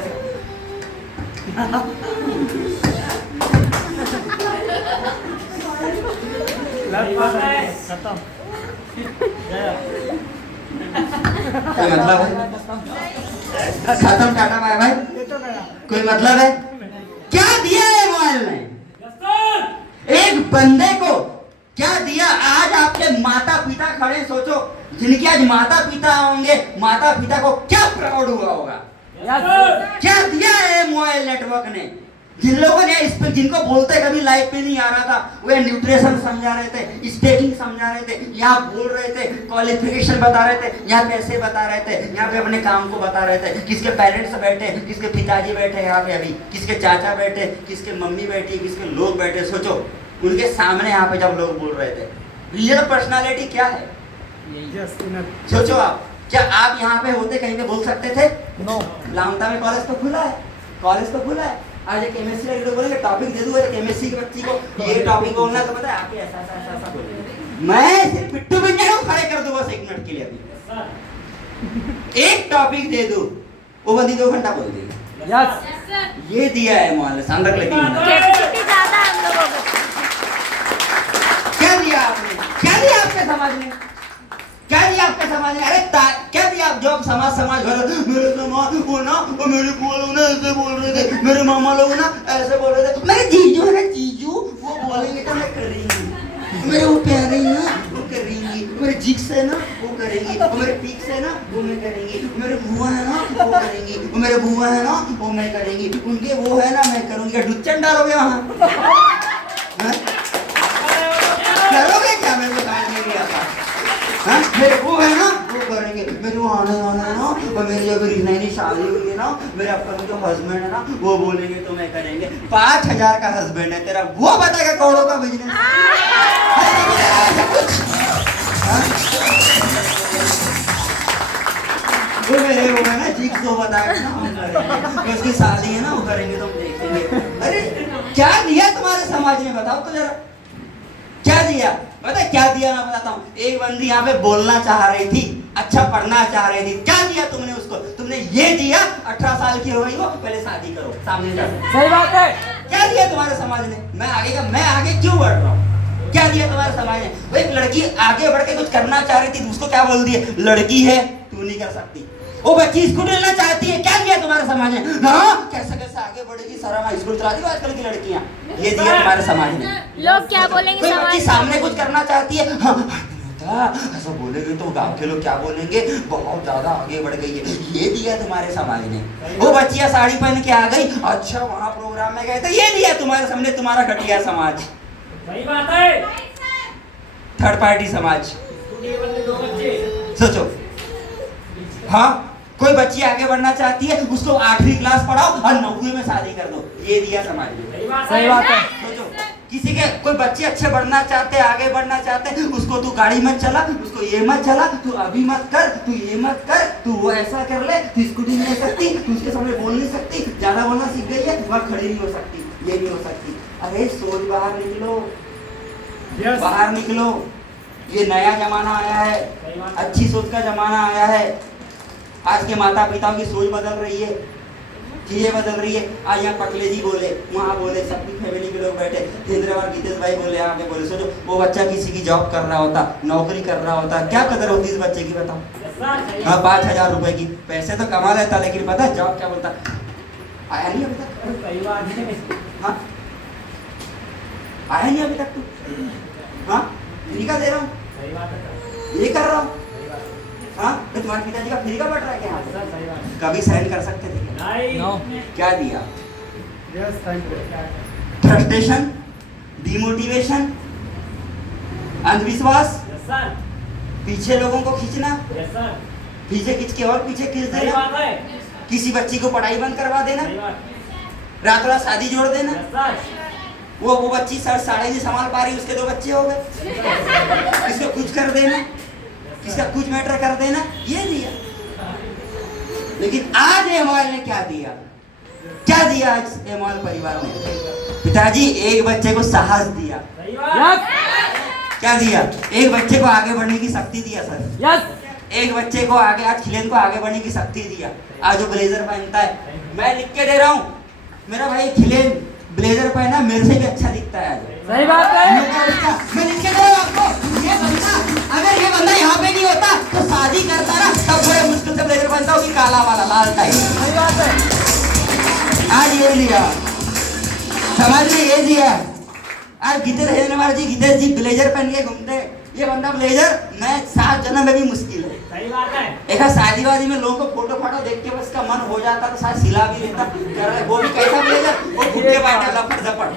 खत्म। कोई मतलब है? खत्म, टाटा बाय बाय, कोई मतलब है? क्या दिया है मोबाइल ने एक बंदे को? क्या दिया? आज आपके माता पिता खड़े, सोचो जिनके आज माता पिता होंगे, माता पिता को क्या प्राउड हुआ होगा? क्या दिया है मोबाइल नेटवर्क ने? जिन लोगों ने इस पे, जिनको बोलते कभी लाइफ पे नहीं आ रहा था, वे न्यूट्रिशन समझा रहे थे, स्टेटिंग समझा रहे थे, यहाँ बोल रहे थे, क्वालिफिकेशन बता रहे थे, यहाँ पैसे बता रहे थे, यहाँ पे अपने काम को बता रहे थे, किसके पेरेंट्स बैठे, किसके पिताजी बैठे यहाँ पे, अभी किसके चाचा बैठे, किसके मम्मी बैठी, किसके लोग बैठे, सोचो उनके सामने यहाँ पे जब लोग बोल रहे थे। रियल पर्सनालिटी क्या है? सोचो आप, क्या आप यहाँ पे होते कहीं पे बोल सकते थे? नो। लामता में कॉलेज तो खुला है, कॉलेज तो खुला है। आज एक केमिस्ट्री के लोग बोलेंगे टॉपिक दे दूं, केमिस्ट्री की बच्ची को ये टॉपिक बोलना है, तो पता है आपके ऐसा ऐसा ऐसा ऐसा बोलेंगे। मैं सिर्फ पिट्टू पिंजरे को खड़े कर दूं बस 1 मिनट के लिए, अभी एक टॉपिक दे दूं, वो बंदी 2 घंटा बोल देगी। यस। ये दिया है मोहल्ले सांदक लेती है। कैपेसिटी ज्यादा है हम लोगों को। क्या दिया आपने? क्या दिया आपके समाज में? क्या दिया आपके समाज में? अरे क्या दिया आप? जो आप समाज भर, मेरे समाज वो ना, वो मेरे बुआ लोग ना ऐसे बोल रहे थे, मेरे मामा लोग ना ऐसे बोल रहे थे, मेरे जीजू है ना, जीजू वो बोलेंगे तो मैं करेंगी, मेरे वो प्यारे हैं ना वो करेंगी, मेरे जिक्स है ना वो करेंगी, और मेरे पीक्स है ना वो मैं करेंगी, मेरे बुआ है ना वो करेंगी, और मेरे बुआ है ना वो मैं करेंगी, उनके वो है ना मैं करूंगी। डुच्चन डालोगे वहाँ? करोगे क्या? मेरे को समझ नहीं आता। मेरे वो है ना वो करेंगे, मेरे वो आने वाला है ना, और मेरी अगर नई शादी हुई है ना, मेरे अपना जो हस्बैंड है ना वो बोलेंगे तो मैं करेंगे। 5000 का हस्बैंड है तेरा, वो बताएगा करोड़ों का बिजनेस। वो मेरे वो है ना जिक्स, वो बताएगा ना हम करेंगे, उसकी शादी है ना वो करेंगे तो हम देखेंगे। अरे क्या दिया तुम्हारे समाज ने, बताओ तो जरा, क्या दिया? पता है क्या दिया? मैं बताता हूँ। एक बंदी यहाँ पे बोलना चाह रही थी, अच्छा पढ़ना चाह रही थी, क्या दिया तुमने उसको? तुमने ये दिया 18 साल की हो गई हो, पहले शादी करो, सामने जा। सही बात है। क्या दिया तुम्हारे समाज ने? मैं आगे क्यों बढ़ रहा हूँ? क्या दिया तुम्हारे समाज ने? वो एक लड़की आगे बढ़ के कुछ करना चाह रही थी, उसको क्या बोल दिए? लड़की है, तू नहीं कर सकती। वो बच्ची स्कूल लेना चाहती है, क्या दिया तुम्हारे समाज ने? हाँ, कैसे कैसे आगे बढ़ेगी, सारा स्कूल चला दी आजकल की लड़कियां। ये दिया तुम्हारे समाज ने। लोग क्या बोलेंगे कोई समाज बच्ची में? सामने कुछ करना चाहती है, हाँ, ऐसा बोलेंगे तो गांव के लोग क्या बोलेंगे, बहुत ज्यादा आगे बढ़ गई है। ये दिया तुम्हारे समाज ने। वो बच्चियां साड़ी पहन के आ गई, अच्छा वहां प्रोग्राम में गए तो ये दिया तुम्हारे सामने, तुम्हारा घटिया समाज। सही बात है। थर्ड पार्टी समाज। सोचो, हाँ, कोई बच्ची आगे बढ़ना चाहती है, उसको 8वीं क्लास पढ़ाओ और 9वीं में शादी कर दो, ये दिया समाज ने। सही बात है। सोचो, किसी के कोई बच्चे अच्छे बढ़ना चाहते, आगे बढ़ना चाहते, उसको तू गाड़ी मत चला, उसको ये मत चला, तू अभी मत कर, तू ये मत कर, तू वो ऐसा कर ले, तू स्कूटी नहीं ले सकती, तू उसके सामने बोल नहीं सकती, ज्यादा बोलना सीख गई है, वहाँ खड़ी नहीं हो सकती, ये नहीं हो सकती। अरे सोच बाहर निकलो, बाहर निकलो। ये नया जमाना आया है, अच्छी सोच का जमाना आया है। आज के माता पिताओं की सोच बदल रही है, चीजें बदल रही है। आज यहाँ पटले जी बोले, वहाँ बोले, सबकी फैमिली के लोग बैठे, इंद्रवार गीतेश भाई बोले, यहाँ पे बोले। सोचो, वो बच्चा किसी की जॉब कर रहा होता, नौकरी कर रहा होता, क्या कदर होती इस बच्चे की, बताओ। हाँ, 5000 रुपए की, पैसे तो कमा लेता, लेकिन पता है जॉब क्या बोलता? आया नहीं अभी तक। हाँ, आया नहीं अभी तक तू। हाँ, फ्री का दे रहा हूँ, ये कर रहा हूँ। हाँ, तो तुम्हारे पिताजी का फ्री का बट रहा है क्या? कभी साइन कर सकते थे? क्या दिया? फ्रस्ट्रेशन, डिमोटिवेशन, अंधविश्वास, पीछे लोगों को खींचना, पीछे खींच के और पीछे खींच देना, किसी बच्ची को पढ़ाई बंद करवा देना, रात रात शादी जोड़ देना। वो बच्ची साढ़े नहीं संभाल पा रही, उसके 2 बच्चे हो गए, इसको कुछ कर देना, किसका कुछ मैटर कर देना, ये दिया। लेकिन आज एमोल ने क्या दिया? क्या दिया आज एमोल परिवार ने? पिताजी एक बच्चे को साहस दिया। क्या दिया? एक बच्चे को आगे बढ़ने की शक्ति दिया सर। एक बच्चे को आगे, आज खिलेन को आगे बढ़ने की शक्ति दिया। आज जो ब्लेजर पहनता है, मैं लिख के दे रहा हूँ, मेरा भाई खिलेन ब्लेजर पहना मेरे से भी अच्छा दिखता है। सही बात है। मैं लिख के दे रहा हूँ आपको, ये बंदा, अगर ये बंदा यहाँ पे नहीं होता तो शादी करता ना, तब बड़े मुश्किल से ब्लेजर पहनता होगी, काला वाला लाल टाइप। सही बात है। आज ये दिया समाज ने, ये दिया। आज गीतेश जी ब्लेजर पहन के घूमते, ये बंदा ब्लेजर मैं 7 जन्म में भी मुश्किल है। सही बात है। एक शादी वादी में लोगों को फोटो फाटो देख के बस का मन हो जाता तो शायद सिला भी लेता। वो भी कैसा ब्लेजर, वो घुटने बैठा लपट झपट,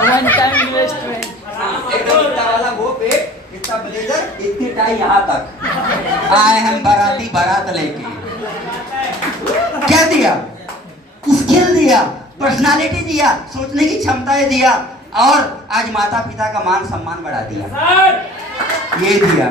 वन टाइम इन्वेस्टमेंट, एकदम इतना वाला वो पेट, इतना ब्लेजर, इतनी टाई यहाँ तक। आए हम बाराती बारात लेके। क्या दिया? स्किल दिया, पर्सनालिटी दिया, सोचने की क्षमताएं दिया, और आज माता पिता का मान सम्मान बढ़ा दिया, ये दिया।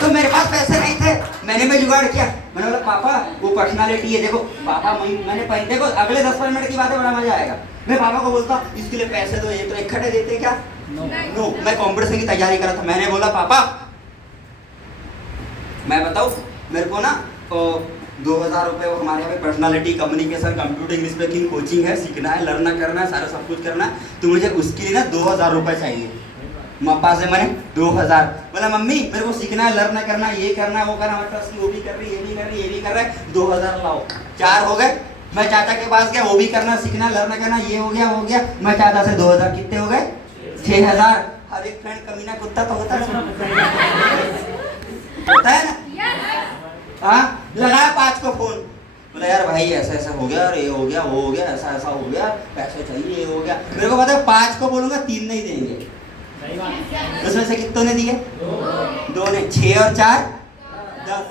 तो मेरे पास पैसे नहीं थे, मैंने जुगाड़ किया। मैंने बोला पापा वो पर्सनालिटी है, देखो पापा मैंने पहन, देखो अगले 10 मिनट की बात है, बड़ा मजा आएगा। मैं पापा को बोलता इसके लिए पैसे दो, ये तो इकट्ठे देते क्या? नो। मैं कॉम्पिटिशन की तैयारी कर रहा था, मैंने बोला पापा मैं बताऊँ, मेरे को ना 2000 रुपये हमारे यहाँ पे personality, communication, computer, English speaking coaching है, सीखना है, लर्न करना है, सारा सब कुछ करना है, तो मुझे उसके लिए ना 2000 रुपये चाहिए। पापा से मैंने 2000 बोला, मम्मी मेरे को सीखना है, लर्न करना है, ये करना है, वो करना है, ट्रस्ट वो भी कर रही है, ये भी कर रही है, ये भी कर रहा है, 2000 लाओ। 4 हो गए। मैं चाचा के पास गया, वो भी करना, सीखना, लर्न करना, ये हो गया, वो हो गया। मैं चाचा से 2000, कितने हो गए? 6000। हर एक फ्रेंड कमीना कुत्ता तो होता है ना। हाँ, लगाया 5 को फोन, बोला यार भाई ऐसा ऐसा हो गया, ये हो गया, वो हो गया, ऐसा ऐसा हो गया, पैसे चाहिए, ये हो गया। मेरे को पता है 5 को बोलूंगा 3 नहीं देंगे। उसमें से कितनों ने दिए? 2 ने। 6 और 4 10।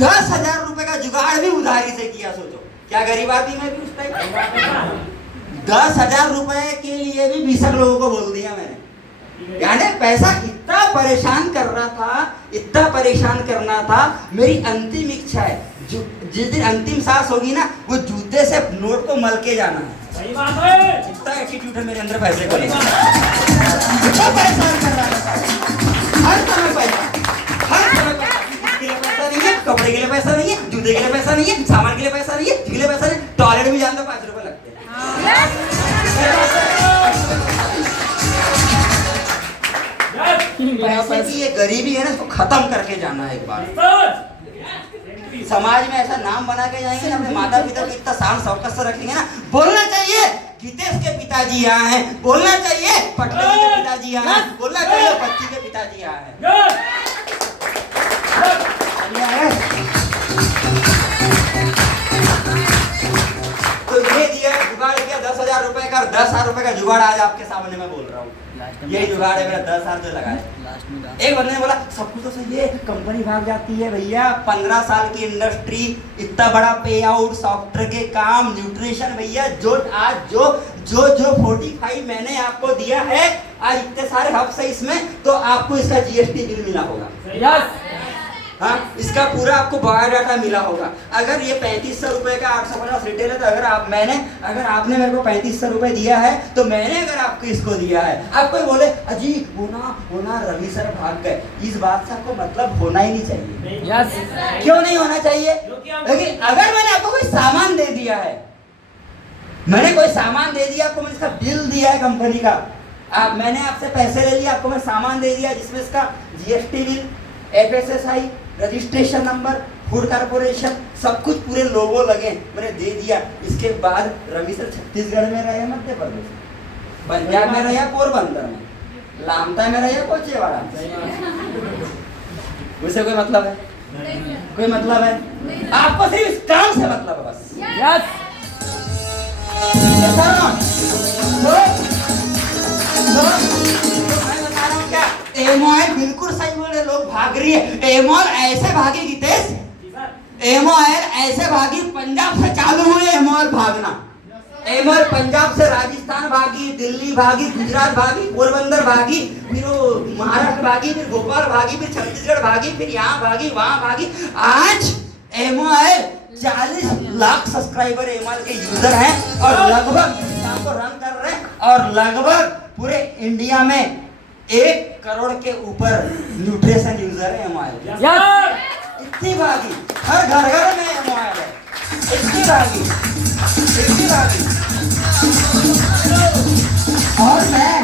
10,000 रुपए का जुगाड़ भी उधारी से किया। सोचो क्या गरीब आदमी मैं भी उस टाइम 10,000 रुपए के लिए भी 20 लोगों को बोल दिया मैंने। यानी पैसा इतना परेशान कर रहा था, इतना परेशान करना था। मेरी अंतिम इच्छा है जो जिस दिन अंतिम सांस होगी ना, वो जूते से नोट को मल के जाना है। सही बात है। इतना एटीट्यूड है मेरे अंदर पैसे को लेकर। इतना परेशान कर रहा है, हर समय पैसा, हर समय पैसा। इसके लिए पैसा नहीं है, कपड़े के लिए पैसा नहीं है, जूते के लिए पैसा नहीं है, सामान के लिए पैसा नहीं है, इसके लिए पैसा नहीं। टॉयलेट भी जान दो 5 रुपए लगते हैं। पैसे की ये गरीबी है ना, इसको खत्म करके जाना है एक बार। समाज में ऐसा नाम बना के जाएंगे ना, अपने माता पिता को इतना शान शौकत से रखेंगे ना। बोलना चाहिए गीतेश के पिताजी यहाँ हैं, बोलना चाहिए पटना के पिताजी यहाँ हैं, बोलना चाहिए बच्ची के पिताजी यहाँ हैं। तो ये दिया जुगाड़ किया 10,000 रुपए का, 10,000 रुपए का जुगाड़ आज आपके सामने मैं बोल रहा हूँ। यही जुगाड़ है मेरा, 10,000 जो लगाया। एक बंदे ने बोला सब कुछ तो सही है, कंपनी भाग जाती है भैया, 15 साल की इंडस्ट्री, इतना बड़ा पे आउट, सॉफ्टवेयर के काम, न्यूट्रिशन भैया, जो आज जो 45 मैंने आपको दिया है, आज इतने सारे हफ्स है इसमें, तो आपको इसका जीएसटी बिल मिला होगा। हाँ, इसका पूरा आपको बायोडाटा मिला होगा। अगर ये 3500 रुपए का 850 रिटेल है, तो अगर आपने मेरे को 3500 रुपए दिया है, तो मैंने अगर आपको इसको दिया है, आप कोई बोले अजी वो ना रवि सर भाग गए, इस बात से आपको मतलब होना ही नहीं चाहिए। क्यों नहीं होना चाहिए? लेकिन अगर मैंने आपको कोई सामान दे दिया है, मैंने आपको, मैंने इसका बिल दिया है कंपनी का, मैंने आपसे पैसे ले लिए, आपको मैं सामान दे दिया जिसमें इसका GST bill, FSSI, registration number, food corporation, सब कुछ पूरे लोगो लगे, मैंने दे दिया। इसके बाद रवि सर छत्तीसगढ़ में रहे, मध्य प्रदेश, पंजाब में रहे, पोरबंदर में, लामता में रहे, कोचेवाड़ा में, उसे कोई मतलब है? कोई मतलब है? आपको सिर्फ इस काम से मतलब है बस। एमओएल बिल्कुल सही बोल रहे, लोग भाग रही है। एमओएल ऐसे भागी गीतेश, एमओएल ऐसे भागी, पंजाब से चालू हुई एमओएल भागना। एमओएल पंजाब से राजस्थान भागी, दिल्ली भागी, गुजरात भागी, पोरबंदर भागी, फिर वो महाराष्ट्र भागी, फिर भोपाल भागी, फिर छत्तीसगढ़ भागी, फिर यहाँ भागी, वहां भागी। आज एमओएल 40 लाख सब्सक्राइबर एमओएल के यूजर हैं और लगभग को रन कर रहे हैं, और लगभग पूरे इंडिया में 1 करोड़ के ऊपर न्यूट्रिशन यूजर है एमओएल। इतनी भागी, हर घर में एमओएल है, इतनी भागी। और मैं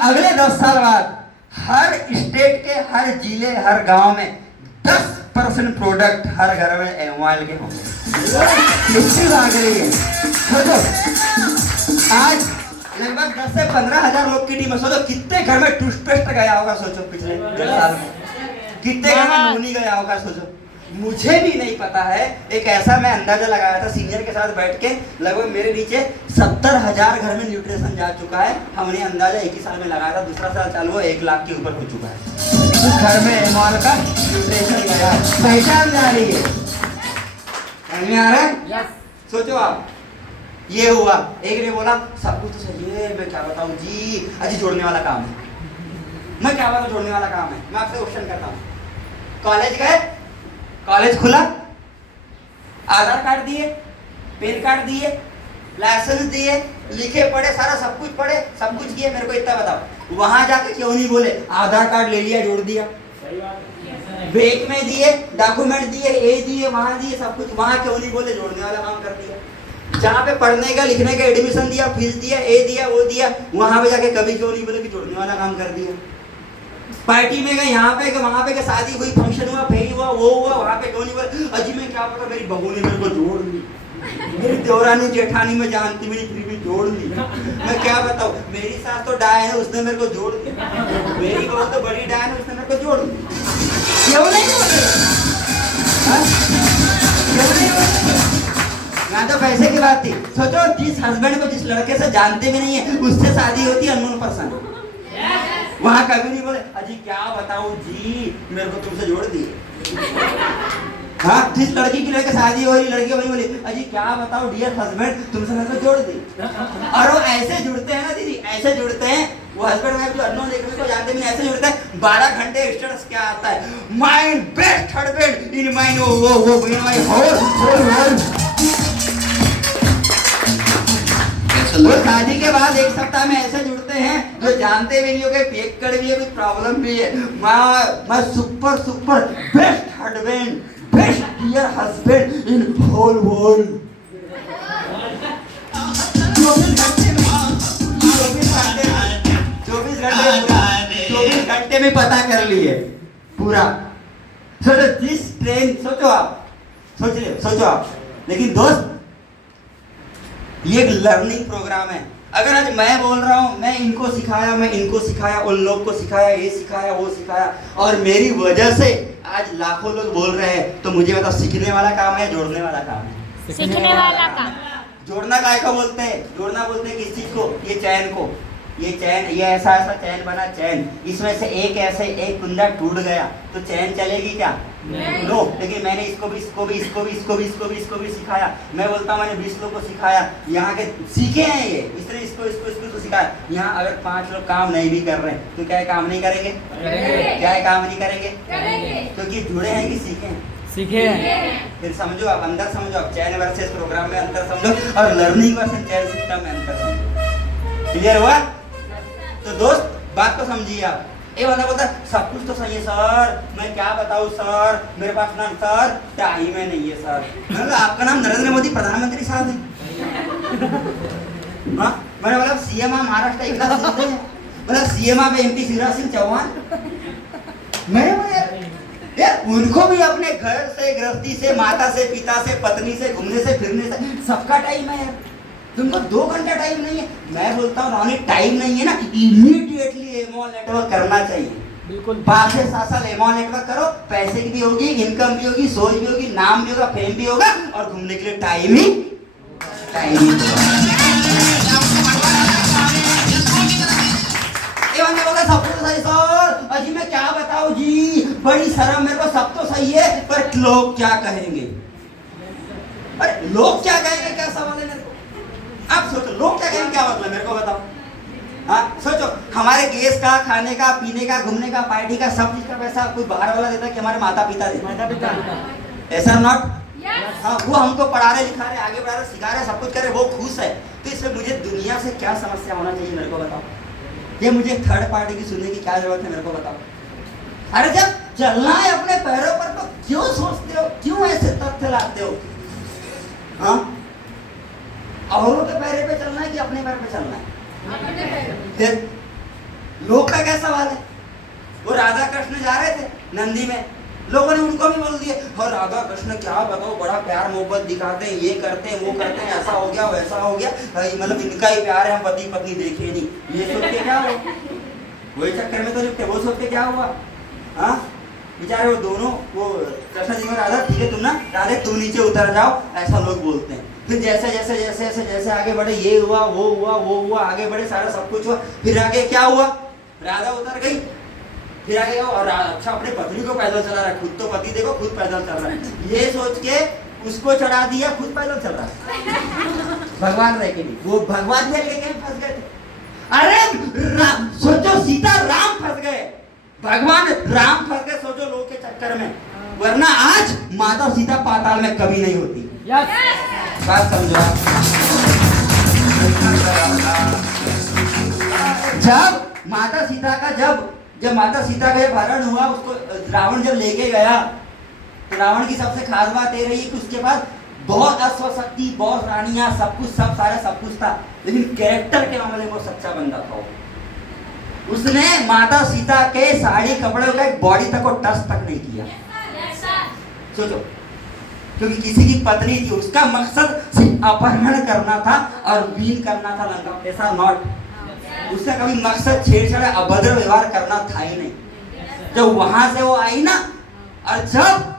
अगले 10 साल बाद हर स्टेट के, हर जिले, हर गांव में 10% प्रोडक्ट हर घर में एमओएल के होंगे। इतनी भाग रही है। सोचो आज लगभग 10 से 15 हजार लोग की टीम है। सोचो कितने घर में टूथपेस्ट गया होगा, सोचो पिछले 10 साल में कितने घर में नूनी गया होगा, सोचो। मुझे भी नहीं पता है, एक ऐसा मैं अंदाजा लगाया था सीनियर के साथ बैठ के, लगभग मेरे नीचे 70,000 घर में न्यूट्रिशन जा चुका है। हमने अंदाजा एक ही साल में लगाया था, दूसरा साल चालू हुआ, 1 लाख के ऊपर हो चुका है। उस घर में एमओएल का न्यूट्रिशन गया, पहचान जा रही है, समझ में आ रहा है? सोचो आप, ये हुआ। एक ने बोला सब कुछ तो सही है, मैं क्या बताऊं जी, अजी जोड़ने वाला काम है। मैं क्या बताऊं, जोड़ने वाला काम है। मैं आपसे क्वेश्चन करता हूँ, कॉलेज गए, कॉलेज खुला, आधार कार्ड दिए, पैन कार्ड दिए, लाइसेंस दिए, लिखे पढ़े, सारा सब कुछ पढ़े, सब कुछ किए, मेरे को इतना बताओ, वहां जाके क्यों नहीं बोले आधार कार्ड ले लिया, जोड़ दिया, ब्रेक में दिए, डॉक्यूमेंट दिए, ये दिए, वहां दिए, सब कुछ, वहां क्यों नहीं बोले जोड़ने वाला काम कर दिया? जहाँ पे पढ़ने का, लिखने का एडमिशन दिया, फीस दिया, ये दिया, वो दिया, वहां पे जाके कभी क्यों नहीं बोले कि जोड़ने वाला काम कर दिया? पार्टी में गए, यहाँ पे गए, वहां पे गए, शादी हुई, फंक्शन हुआ, फेरी हुआ, वो हुआ, वहां पे क्यों नहीं बोले अजी मैं क्या पता मेरी बहू ने मेरे को जोड़ ली, मेरी देवरानी जेठानी में जानती मेरी फिर भी जोड़ ली। मैं क्या बताऊं, मेरी सास तो डाय है, उसने मेरे को जोड़ दिया, मेरी बहू तो बड़ी डाय है, उसने मेरे को जोड़ दी। क्यों नहीं बोले? क्यों नहीं बोले? यहाँ तो पैसे की बात थी। सोचो जिस हस्बैंड को, जिस लड़के से जानते भी नहीं है, उससे शादी होती है अननोन पर्सन, वहां कभी नहीं बोले अजी क्या बताऊं जी मेरे को तुमसे जोड़ दिए। हाँ, जिस लड़की की लड़के शादी हो रही, लड़की वही बोली अजी क्या बताऊं डियर हस्बैंड तुमसे मेरे को जोड़ दी। और वो ऐसे जुड़ते हैं ना दीदी, ऐसे जुड़ते हैं वो हस्बैंड वाइफ जो अननोन एक दूसरे को जानते भी नहीं, ऐसे जुड़ते हैं 12 घंटे स्टेटस क्या आता है, my best husband in my वो इन माय होल। वो शादी के बाद एक सप्ताह में ऐसे जुड़ते हैं जो जानते भी नहीं हो कि फेक कर भी है, कुछ प्रॉब्लम भी है। मैं super super best husband, best dear husband in whole world. 24 घंटे में पता कर लिए पूरा। सोचो जिस ट्रेन, सोचो आप, सोचो आप। लेकिन दोस्त ये एक लर्निंग प्रोग्राम है। अगर आज मैं बोल रहा हूँ, मैं इनको सिखाया, मैं इनको सिखाया, उन लोग को सिखाया, ये सिखाया, वो सिखाया, और मेरी वजह से आज लाखों लोग बोल रहे हैं, तो मुझे बताओ सीखने वाला काम है, जोड़ने वाला काम है? सीखने वाला काम। जोड़ना काय को बोलते हैं? जोड़ना बोलते हैं किस चीज को? ये चैन को। ये चैन, ये ऐसा ऐसा चैन बना, चैन, इसमें से एक ऐसे एक कुंडा टूट गया तो चैन चलेगी क्या? नो। लेकिन मैंने इसको भी सिखाया। मैं बोलता हूँ मैंने 20 लोग को सिखाया, यहाँ के सीखे हैं ये, इसने इसको तो सिखाया। यहाँ अगर 5 लोग काम नहीं भी कर रहे हैं तो क्या ये काम नहीं करेंगे? क्या ये काम नहीं करेंगे? क्योंकि जुड़े हैं कि सीखे हैं? सीखे हैं। फिर समझो आप, अंदर समझो आप, चैन वर्सेस प्रोग्राम में अंतर समझो, और लर्निंग वर्सेस चैन सिस्टम में अंतर समझो। क्लियर हुआ? तो दोस्त बात को समझिए आप। ये बंदा बोलता सब कुछ तो सही है सर, मैं क्या बताऊं सर, मेरे पास ना सर टाइम है नहीं है सर। मैंने बोला आपका नाम नरेंद्र मोदी प्रधानमंत्री साहब है? हाँ, मैंने बोला सीएम महाराष्ट्र एक बोला सीएम MP शिवराज सिंह चौहान। मैंने बोला यार उनको भी अपने घर से, गृहस्थी से, माता से, पिता से, पत्नी से, घूमने से, फिरने से सबका टाइम है यार। तुमको 2 घंटा टाइम नहीं है? मैं बोलता हूँ रानी टाइम नहीं है ना, इमीडिएटली एमओ नेटवर्क करना चाहिए। बिल्कुल 5 से 7 साल एमओ नेटवर्क करो, पैसे की भी होगी, इनकम भी होगी, सोच भी होगी, नाम भी होगा, फेम भी होगा, और घूमने के लिए टाइम ही सब कुछ सही सर, अजी मैं क्या बताऊं जी, बड़ी शर्म मेरे को, सब तो सही है पर लोग क्या कहेंगे? अरे लोग क्या कहेंगे क्या सवाल है मेरे को? आप सोचो लोग क्या कहेंगे, क्या मतलब मेरे को बताओ। हाँ सोचो, हमारे गैस का, खाने का, पीने का, घूमने का, पार्टी का, सब चीज का पैसा कोई बाहर वाला देता है कि हमारे माता पिता देते? ऐसा नॉट? हाँ, वो हमको पढ़ा रहे, लिखा रहे, आगे बढ़ा रहे, सिखा रहे, सब कुछ कर रहे, वो खुश है। तो इसमें मुझे दुनिया से क्या समस्या होना चाहिए मेरे को बताओ? ये मुझे थर्ड पार्टी की सुनने की क्या जरूरत है मेरे को बताओ? अरे जब चलना है अपने पैरों पर तो क्यों सोचते हो, क्यों ऐसे तथ्य लाते हो? हाँ, औरों के पैरे पे चलना है कि अपने पैर पे चलना है? फिर लोग का क्या सवाल है? वो राधा कृष्ण जा रहे थे नंदी में, लोगों ने उनको भी बोल दिया, और राधा कृष्ण क्या बताओ, बड़ा प्यार मोहब्बत दिखाते हैं, ये करते हैं, वो करते हैं, ऐसा हो गया, वैसा हो गया, मतलब इनका ही प्यार है, हम पति पत्नी देखे नहीं। ये सोच के क्या हुआ? वही चक्कर में तो लिपटे, वो सोच के क्या हुआ? हाँ बेचारे वो दोनों, वो कृष्ण जी में राधा, ठीक है तुम ना राधे तुम नीचे उतर जाओ, ऐसा लोग बोलते हैं। फिर जैसे जैसे जैसे जैसे जैसे आगे बढ़े, ये हुआ, वो हुआ, वो हुआ, आगे बढ़े, सारा सब कुछ हुआ, फिर आगे क्या हुआ? राधा उतर गई, फिर आगे और अच्छा अपने पत्नी को पैदल चला रहा है, खुद तो पति देखो खुद पैदल चल रहा है, ये सोच के उसको चढ़ा दिया, खुद पैदल चल रहा है। भगवान रह के भी, वो भगवान जेल के कहीं फंस गए थे। अरे सोचो सीता राम फंस गए, भगवान राम फंस गए, सोचो लोग के चक्कर में, वरना आज माता सीता पाताल में कभी नहीं होती। बात समझो आप। जब माता सीता का जब माता सीता का जब हरण हुआ, उसको रावण जब लेके गया, तो रावण की सबसे खास बात ये रही कि उसके पास बहुत अश्व शक्ति, बहुत रानियां, सब कुछ, सब सारा सब कुछ था, लेकिन कैरेक्टर के मामले में वो सच्चा बंदा था। उसने माता सीता के साड़ी कपड़े का एक बॉडी तक को टच तक नहीं किया। सोचो, क्योंकि किसी की पत्नी थी, उसका मकसद सिर्फ अपहरण करना था और बीन करना था लंका, ऐसा नॉट। उसका कभी मकसद छेड़छाड़ अभद्र व्यवहार करना था ही नहीं। जब वहां से वो आई ना, और जब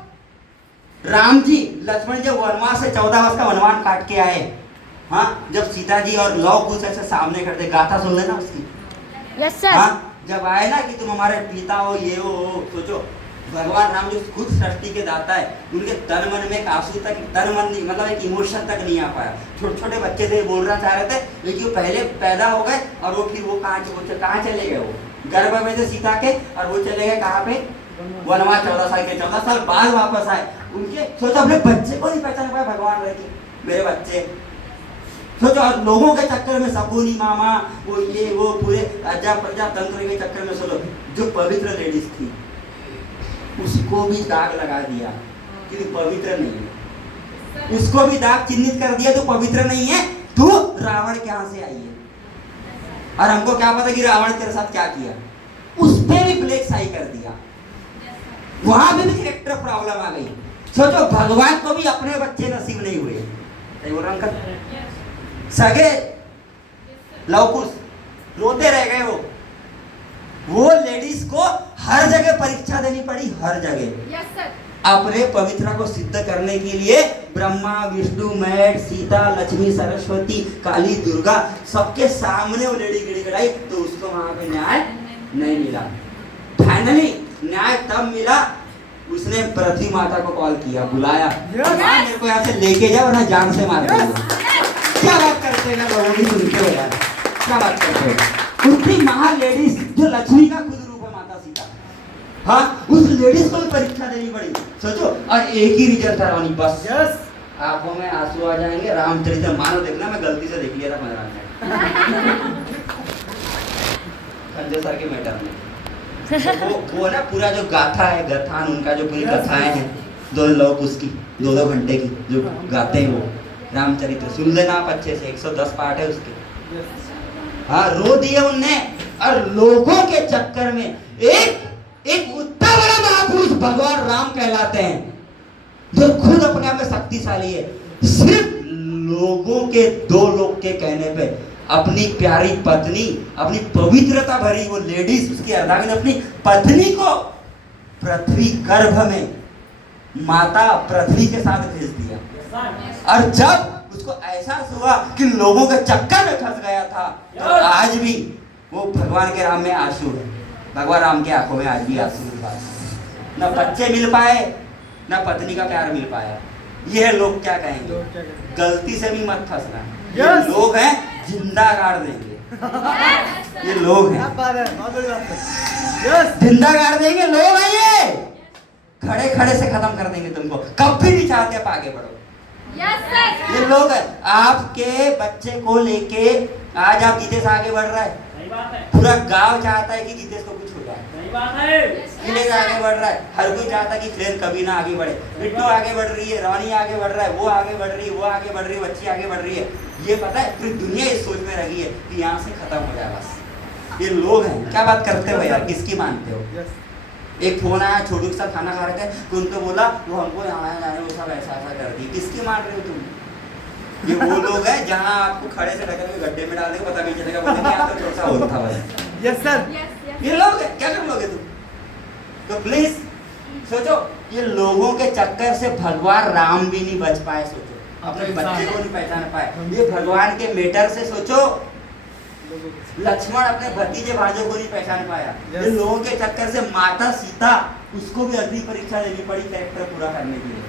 राम जी लक्ष्मण जब वनवास से 14 वर्ष का वनवास काट के आए, हाँ, जब सीता जी और लव कुश ऐसे सामने करते, गाथा सुन लेना उसकी। Yes sir. हाँ, जब आए ना कि तुम हमारे पिता हो, ये हो, सोचो भगवान राम जो खुद सृष्टि के दाता है, उनके तन मन में एक आंसू तक, तन मन नहीं मतलब एक इमोशन तक नहीं आ पाया। छोटे छोटे बच्चे थे, बोलना चाह रहे थे, लेकिन वो पहले पैदा हो गए और वो फिर वो कहाँ चले गए, वो गर्भ में से सीता के, और वो चले गए कहाँ पे, वनवास। 14 साल के, 14 साल बाद वापस आए। उनके सोचो अपने बच्चे को नहीं पहचान पाया भगवान रह के, मेरे बच्चे सोचो। और लोगों के चक्कर में सपोनी मामा वो ये वो पूरे प्रजातंत्र के चक्कर में सोचो, जो पवित्र लेडीज थी उसको भी दाग लगा दिया कि तू पवित्र नहीं है, उसको भी दाग चिन्हित कर दिया, तो पवित्र नहीं है, तू रावण के यहाँ से आई है। और हमको क्या पता कि रावण तेरे साथ क्या किया, उस पे भी ब्लैक साई कर दिया, वहां पे भी कैरेक्टर प्रॉब्लम आ गई। सोचो भगवान को भी अपने बच्चे नसीब नहीं हुए, सही बोल रहा हूं अंकल? सगे लवकुश रोते रह गए। वो लेडीज को हर जगह परीक्षा देनी पड़ी, हर जगह अपने पवित्रता को सिद्ध करने के लिए। ब्रह्मा विष्णु महेश सीता लक्ष्मी सरस्वती काली दुर्गा सबके सामने वो लेडी गिड़गिड़ाई, तो उसको वहां पे न्याय नहीं मिला। फाइनली न्याय तब मिला, उसने पृथ्वी माता को कॉल किया, बुलाया, मेरे को यहाँ से लेके जाओ वरना जान से मार दूंगा। क्या बात करते हैं ना लोगों की, सुनते हो यार, क्या बात करते हैं। उतनी महान लेडीज जो लक्ष्मी का खुद रूप है माता सीता, हाँ, उस लेडीज को भी परीक्षा देनी पड़ी, सोचो। और एक ही रिजल्ट था रानी, बस आंखों में आंसू आ जाएंगे। रामचरित मानो देखना, मैं गलती से देख लिया था 15 मिनट संजय सर के मैटर में। वो ना पूरा जो गाथा है, गथान उनका जो पूरी कथाएं हैं, 2 लोग उसकी 2-2 घंटे की जो गाते हैं, वो रामचरित्र सुन लेना आप अच्छे से, 110 पार्ट है उसके। हाँ, रो दिए उनने। और लोगों के चक्कर में एक उतना बड़ा महापुरुष भगवान राम कहलाते हैं, जो खुद अपने आप में शक्तिशाली है, सिर्फ लोगों के 2 लोग के कहने पे अपनी प्यारी पत्नी, अपनी पवित्रता भरी वो लेडीज, उसकी अर्धांगिनी अपनी पत्नी को पृथ्वी गर्भ में माता पृथ्वी के साथ भेज दिया। और जब उसको एहसास हुआ कि लोगों के चक्कर में फंस गया था, तो आज भी वो भगवान के राम में आंसू है, भगवान राम के आंखों में आज भी आंसू है। न बच्चे मिल पाए, न पत्नी का प्यार मिल पाया। ये लोग क्या कहेंगे, गलती से भी मत फंसना। ये लोग हैं जिंदा गाड़ देंगे, ये लोग हैं जिंदा गाड़ देंगे, लोग हैं ये, खड़े खड़े से खत्म कर देंगे तुमको, कभी नहीं चाहते आप आगे बढ़ो। ये लोग आपके बच्चे को लेके आज आप गीते से आगे बढ़ रहा है, पूरा गांव चाहता है कि गीतेश को कुछ हो जाए, गीतेश आगे बढ़ रहा है, हर कोई चाहता है कि फ्रेंड कभी ना आगे बढ़े, बिट्टू आगे बढ़ रही है, रानी आगे बढ़ रहा है, वो आगे बढ़ रही है, वो आगे बढ़ रही है, बच्ची आगे बढ़ रही है। ये पता है पूरी दुनिया इस सोच में रही है कि यहाँ से खत्म हो जाए बस। ये लोग हैं, क्या बात करते हो यार, किसकी मानते हो? एक फोन आया छोटू के साथ खाना खा रहे थे, तो उनको बोला वो हमको यहाँ जाने वो सब ऐसा ऐसा कर दी, किसकी मान रहे हो तुम? ये वो लोग हैं जहाँ आपको खड़े से ढकल के गड्ढे में डाल देंगे, पता नहीं चलेगा, बोलेंगे यहाँ तो छोटा होता था बस। यस सर, ये लोग हैं, क्या कर लोगे तुम? तो प्लीज सोचो, ये लोगों के चक्कर से भगवान राम भी नहीं बच पाए, सोचो, अपने बच्चे को नहीं पहचान पाए। ये भगवान के मेटर से सोचो, लक्ष्मण अपने भतीजे भाइयों को नहीं पहचान पाया। ये लोगों के चक्कर से माता सीता, उसको भी अग्नि परीक्षा देनी पड़ी कैरेक्टर पूरा करने के लिए।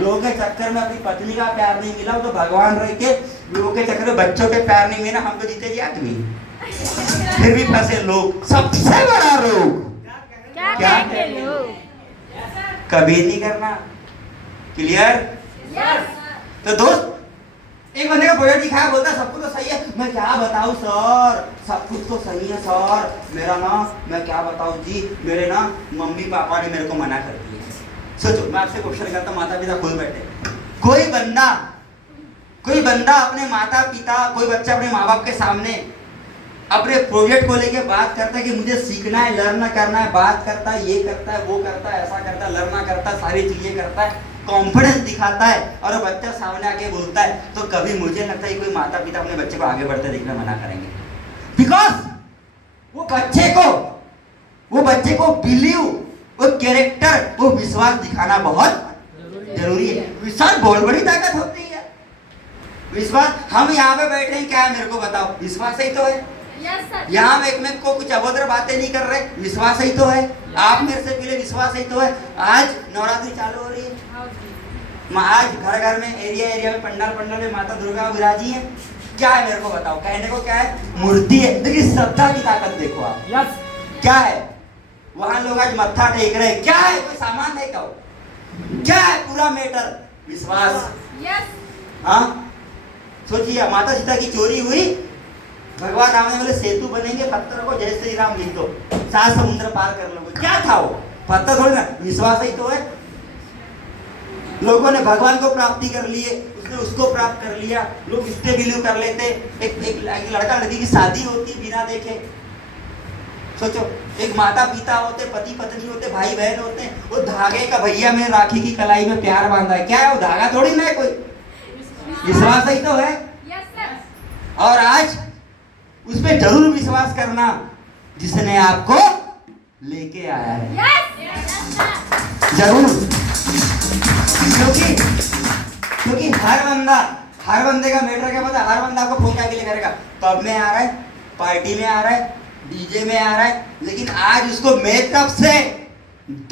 लोगों के चक्कर में अपनी पत्नी का प्यार नहीं मिला, तो भगवान रह के लोगों के चक्कर में बच्चों के प्यार नहीं मिला, हमको जीते जी आदमी फिर भी फंसे लोग। सबसे बड़ा रोग क्या लोग कभी नहीं करना। क्लियर? तो दोस्त, एक बंदे का प्रोजेक्ट दिखाया, बोलता सब कुछ तो सही है, मैं क्या बताऊं सर, सब कुछ तो सही है सर, मेरा ना मैं क्या बताऊं जी, मेरे ना मम्मी पापा ने मेरे को मना कर दिया। सोचो, मैं आपसे क्वेश्चन करता हूं, माता पिता खुद बैठे, कोई बंदा अपने माता पिता, कोई बच्चा अपने माँ बाप के सामने अपने प्रोजेक्ट को लेके बात करता है कि मुझे सीखना है, लर्न करना है, बात करता है, ये करता है, वो करता है, ऐसा करता है, लर्न करता है, सारी चीजें करता है, कॉन्फिडेंस दिखाता है, और वो बच्चा सामने आके बोलता है, तो कभी मुझे लगता है कोई माता पिता अपने बच्चे को आगे बढ़ते देखना मना करेंगे। बिकॉज वो बच्चे को बिलीव, वो कैरेक्टर, वो विश्वास दिखाना बहुत जरूरी है। विश्वास बहुत बड़ी ताकत होती है। विश्वास, हम यहाँ पे बैठे हैं, क्या है मेरे को बताओ, विश्वास ही तो है। Yes sir. यहाँ में को कुछ अभद्र बातें नहीं कर रहे, विश्वास ही तो है। आप मेरे से पहले विश्वास ही तो है। आज नवरात्रि चालू हो रही है, आज घर घर में एरिया में पंडाल में माता दुर्गा विराजी है। क्या है मेरे को बताओ, कहने को क्या है? मूर्ति है, लेकिन श्रद्धा की ताकत देखो आप। यस क्या है वहां लोग आज मत्था टेक रहे हैं, क्या है? कोई सामान है क्या? क्या है पूरा मैटर? विश्वास। यस। हाँ सोचिए, माता सीता की चोरी हुई, भगवान राम ने बोले सेतु बनेंगे, पत्थर को जय श्री राम लिख दो, 7 समुद्र पार कर लोगे। क्या था वो? पत्थर थोड़ी ना, विश्वास ही तो है। लोगों ने भगवान को प्राप्ति कर लिए, उसने उसको प्राप्त कर लिया। लोग इससे बिलीव कर लेते। एक लड़का लड़की की शादी होती बिना देखे, सोचो, एक माता पिता होते, पति पत्नी होते, भाई बहन होते, वो धागे का भैया में राखी की कलाई में प्यार बांधा है। क्या है वो? धागा थोड़ी ना है कोई, विश्वास ही तो है। Yes sir. और आज उस पे जरूर विश्वास करना जिसने आपको लेके आया है। Yes sir. जरूर, क्योंकि हर बंदे का मैटर क्या पता? हर बंदा आपको फोन क्या के लिए करेगा? पब में आ रहा है, पार्टी में आ रहा है, डीजे में आ रहा है, लेकिन आज उसको मेरी तरफ से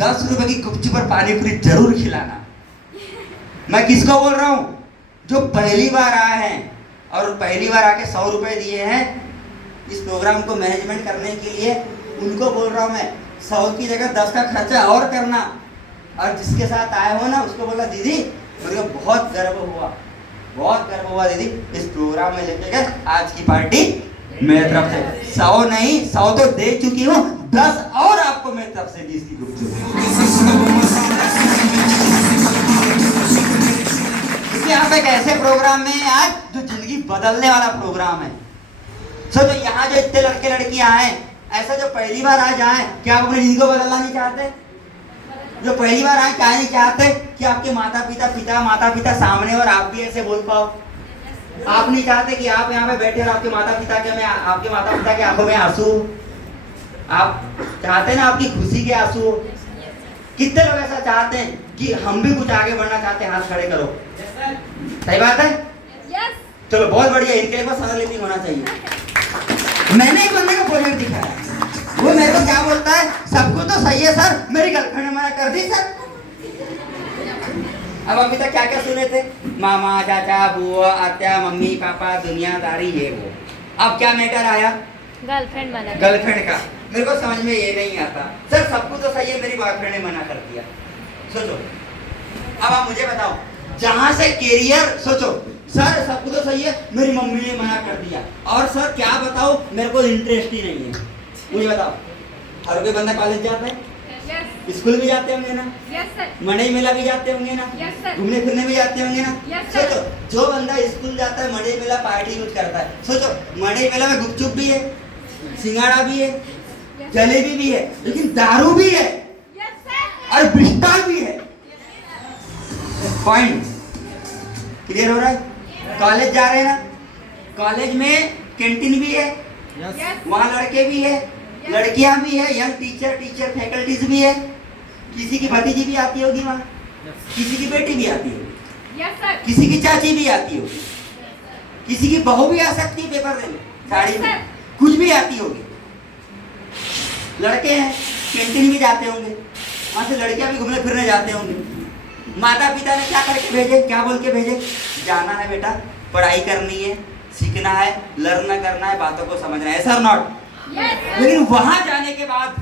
10 रुपए की गुपचुप और पानी पूरी जरूर खिलाना। मैं किसको बोल रहा हूँ? जो पहली बार आए हैं और पहली बार आके 100 रुपए दिए हैं इस प्रोग्राम को मैनेजमेंट करने के लिए, उनको बोल रहा हूँ मैं, 100 की जगह 10 का खर्चा और करना। और जिसके साथ आए हो ना, उसको बोला दीदी मेरे को बहुत गर्व हुआ दीदी, इस प्रोग्राम में लेके गए, आज की पार्टी मेरी तरफ से 100 नहीं, 100 तो दे चुकी हूँ, 10 और आपको मेरी तरफ से दी इसकी गुपचुप। यहाँ पे एक ऐसे प्रोग्राम में आज जो जिंदगी बदलने वाला प्रोग्राम है। सोचो, यहाँ जो इतने लड़के लड़कियां आए, ऐसा जो पहली बार आज आए, क्या आप अपनी जिंदगी को बदलना नहीं चाहते? जो पहली बार आए क्या नहीं चाहते कि आपके माता पिता सामने और आप भी ऐसे बोल पाओ? आप नहीं चाहते कि आप यहाँ पे बैठे और आपके माता पिता की आंखों में आंसू? आप चाहते ना आपकी खुशी के आंसू? कितने लोग ऐसा चाहते हैं कि हम भी कुछ आगे बढ़ना चाहते हैं? हाथ खड़े करो। सही बात है। यस। चलो बहुत बढ़िया, इनके लिए बस सदलिंग होना चाहिए। मैंने एक बंदे को प्रोजेक्ट दिखाया, वो मेरे को क्या बोलता है? सब कुछ तो सही है सर, मेरी गर्लफ्रेंड ने मना कर दी सर। अब अभी तक क्या क्या सुने थे? मामा, चाचा, बुआ, आत्या, मम्मी, पापा, दुनियादारी, ये वो। अब क्या मैटर आया? गर्लफ्रेंड का। मेरे को समझ में ये नहीं आता सर, सब कुछ तो सही है, मेरी बॉयफ्रेंड ने मना कर दिया। सोचो, अब आप मुझे बताओ, जहां से कैरियर, सोचो सर सब कुछ तो सही है, मेरी मम्मी ने मना कर दिया, और सर क्या बताओ मेरे को इंटरेस्ट ही नहीं है। मुझे बताओ, हर कोई बंदा कॉलेज जाता है, स्कूल भी जाते होंगे ना, मड़ई मेला भी जाते होंगे ना, घूमने फिरने भी जाते होंगे ना। सोचो, जो बंदा स्कूल जाता है, मड़ई मेला पार्टी यूज करता है, सोचो मड़ई मेला में गुपचुप भी है, सिंगाड़ा भी है, जलेबी भी है, लेकिन दारू भी है और बिस्टा भी है। पॉइंट क्लियर हो रहा है? कॉलेज जा रहे हैं ना, कॉलेज में कैंटीन भी है, वहाँ लड़के भी है, लड़कियां भी है, यंग टीचर फैकल्टीज भी है, किसी की भतीजी भी आती होगी वहाँ, किसी की बेटी भी आती होगी, किसी की चाची भी आती होगी, किसी की बहू भी आ सकती है पेपर देने, साड़ी में, कुछ भी आती होगी। लड़के हैं, कैंटीन भी जाते होंगे, वहाँ से लड़कियां भी घूमने फिरने जाते होंगे। माता पिता ने क्या करके भेजे, क्या बोल के भेजे? जाना है बेटा, पढ़ाई करनी है, सीखना है, लर्न करना है, बातों को समझना है, सर नॉट। लेकिन वहां जाने के बाद,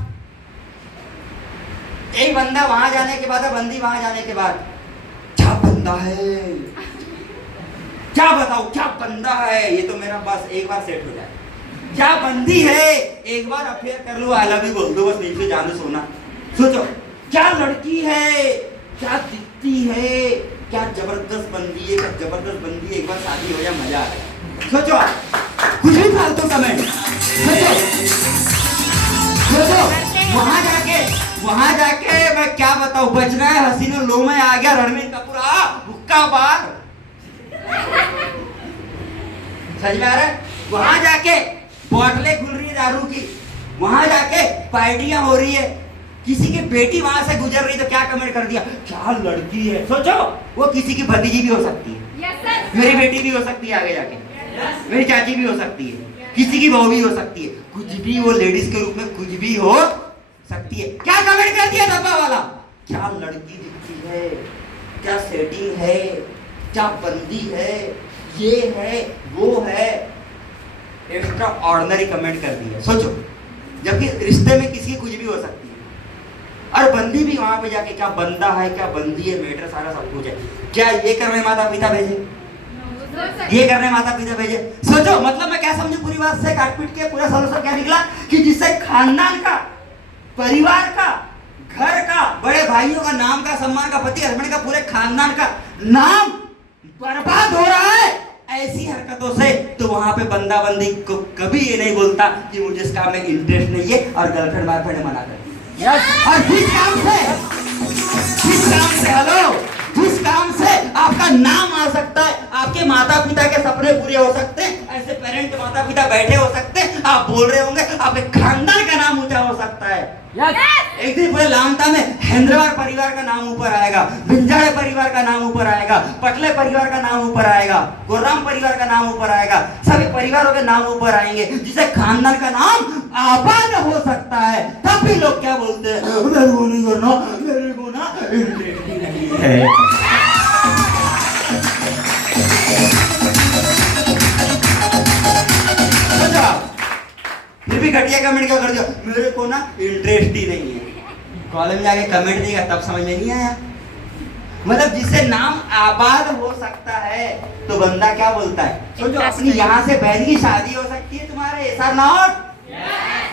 एक बंदा वहां जाने के बाद, बंदी वहां जाने के बाद, क्या बंदा है, क्या बताओ क्या बंदा है, ये तो मेरा बस एक बार सेट हो जाए। क्या बंदी है, एक बार अफेयर कर लो, आई लव यू बोल दो, बस नीचे जानो सोना। सोचो क्या लड़की है, क्या दिखती है, क्या जबरदस्त बंदी है, क्या जबरदस्त बंदी है, एक बार शादी हो जाए, मजा आ जाए। सोचो कुछ भी फालतू कमेंट। सोचो वहां जाके मैं क्या बताऊं, बच रहा है हसीनो लो में आ गया रणवीर कपूर, हुक्का बार। समझ में आ रहा है? वहां जाके बोतलें खुल रही है दारू की, वहां जाके पार्टियां हो रही है, किसी की बेटी वहां से गुजर रही तो क्या कमेंट कर दिया, क्या लड़की है। सोचो वो किसी की भतीजी भी हो सकती है, मेरी बेटी भी हो सकती है, आगे जाके मेरी चाची भी हो सकती है। किसी की बहू भी हो सकती है, कुछ भी वो लेडीज के रूप में कुछ भी हो सकती है। क्या कमेंट कर दिया डब्बा वाला, क्या लड़की दिखती है, क्या सेटिंग है, क्या बंदी है, ये है वो है, एक्स्ट्रा ऑर्डिनरी कमेंट कर दिया। सोचो, जबकि रिश्ते में किसी की कुछ भी हो सकती है, और बंदी भी वहां पे जाके क्या बंदा है क्या बंदी है, मैटर सारा सब कुछ है। क्या ये करने माता पिता भेजे, ये करने माता पिता भेजे? सोचो, मतलब मैं क्या समझू पूरी बात से, काट पीट के पूरा सॉल्यूशन क्या निकला कि जिससे खानदान का, परिवार का, घर का, बड़े भाइयों का, नाम का, सम्मान का, पति हस्बैंड का, पूरे खानदान का नाम बर्बाद हो रहा है ऐसी हरकतों से, तो वहां पे बंदा बंदी को कभी ये नहीं बोलता कि मुझे इस काम में इंटरेस्ट नहीं है, और गर्लफ्रेंड बॉयफ्रेंड मना कर दिया। और जिस काम से हेलो, जिस काम से आपका नाम आ सकता है, आपके माता पिता के सपने पूरे हो सकते हैं, ऐसे पेरेंट माता पिता बैठे हो सकते हैं, आप बोल रहे होंगे, आपके खानदान का नाम ऊंचा हो सकता है। एक दिन पूरे लामटा में हैदराबाद परिवार का नाम ऊपर आएगा, बिंजाड़े परिवार का नाम ऊपर आएगा, पटले परिवार का नाम ऊपर आएगा, गुर्राम परिवार का नाम ऊपर आएगा, सभी परिवारों के नाम ऊपर आएंगे, जिससे खानदान का नाम आबाद हो सकता है। तब भी लोग क्या बोलते हैं, मेरे को नहीं करना, मेरे को ना इंटरेस्ट ही नहीं है। फिर भी घटिया कमेंट क्या कर दिया, मेरे को ना इंटरेस्ट ही नहीं है। कॉलेज में जाके कमेंट देगा तब समझ में नहीं आया। मतलब जिससे नाम आबाद हो सकता है, तो बंदा क्या बोलता है, सोचो, अपनी यहाँ से बहन की शादी हो सकती है तुम्हारे, ऐसा नॉट,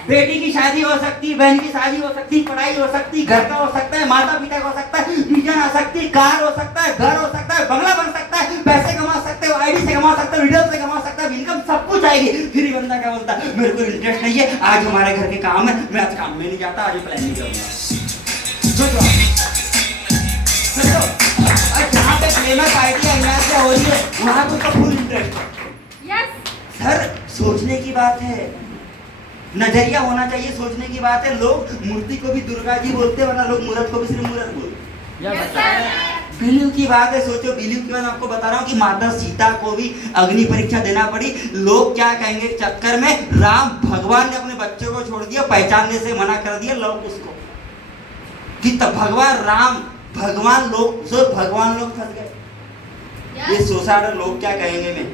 बेटी की शादी हो सकती है, बहन की शादी हो सकती है, पढ़ाई हो सकती है, घर का हो सकता है, माता पिता का हो सकता है, विजन आ सकती है, कार हो सकता है, घर हो सकता है, बंगला बन सकता है, पैसे कमा सकते हो, आईडी से कमा सकते हो, वीडियो से कमा सकता है, इनकम सब कुछ आएगी। फिर ही बंदा क्या बोलता है, मेरे को इंटरेस्ट नहीं है, आज हमारे घर के काम है, मैं आज काम में नहीं जाता, आज प्लान नहीं करूंगा। जहाँ पे फेमस आइडिया इमेज हो रही है, वहाँ को तो फुल इंटरेस्ट है। सर, सोचने की बात है, नजरिया होना चाहिए, सोचने की बात है। लोग मूर्ति को भी दुर्गा जी बोलते हैं, वरना लोग मूर्त को भी सिर्फ मूर्त बोलते हैं। बिलीव की बात है, सोचो, बिलीव की बात आपको बता रहा हूँ कि माता सीता को भी अग्नि परीक्षा देना पड़ी। लोग क्या कहेंगे चक्कर में, राम भगवान ने अपने बच्चों को छोड़ दिया, पहचानने से मना कर दिया, लोग उसको कि तब भगवान राम, भगवान लोग फंस गए। ये सोसाइटी लोग क्या कहेंगे मैं।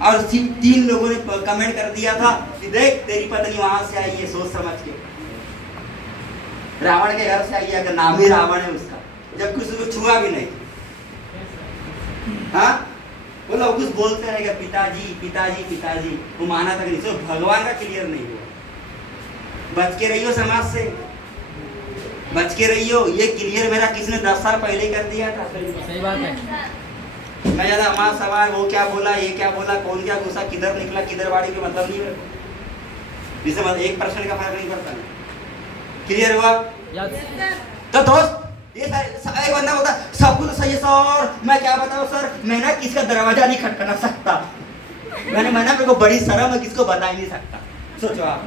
और सिर्फ 3 लोगों ने कमेंट कर दिया था कि देख तेरी पत्नी वहां से आई है, सोच समझ के, रावण के घर से आई है, अगर नाम ही रावण है उसका, जबकि उसको छुआ भी नहीं। हाँ, वो लोग कुछ बोलते रहेगा, पिताजी पिताजी पिताजी, वो माना तक नहीं। सिर्फ भगवान का क्लियर नहीं हुआ। बच के रहियो समाज से, बच के रहियो। ये क्लियर मेरा किसने 10 साल पहले कर दिया था। सही बात है। मैं ज्यादा हमारा सवाल, वो क्या बोला, ये क्या बोला, कौन क्या घुसा, किधर निकला, किधर बाड़ी के मतलब नहीं है, जिससे मतलब 1% का फर्क नहीं पड़ता। क्लियर हुआ? तो दोस्त, ये एक बंदा बोलता सब कुछ सही है सर, मैं क्या बताऊं सर, मैं ना किसका दरवाजा नहीं खटखटा सकता, मैंने मेरे को बड़ी शर्म है, किसको बता ही नहीं सकता। सोचो आप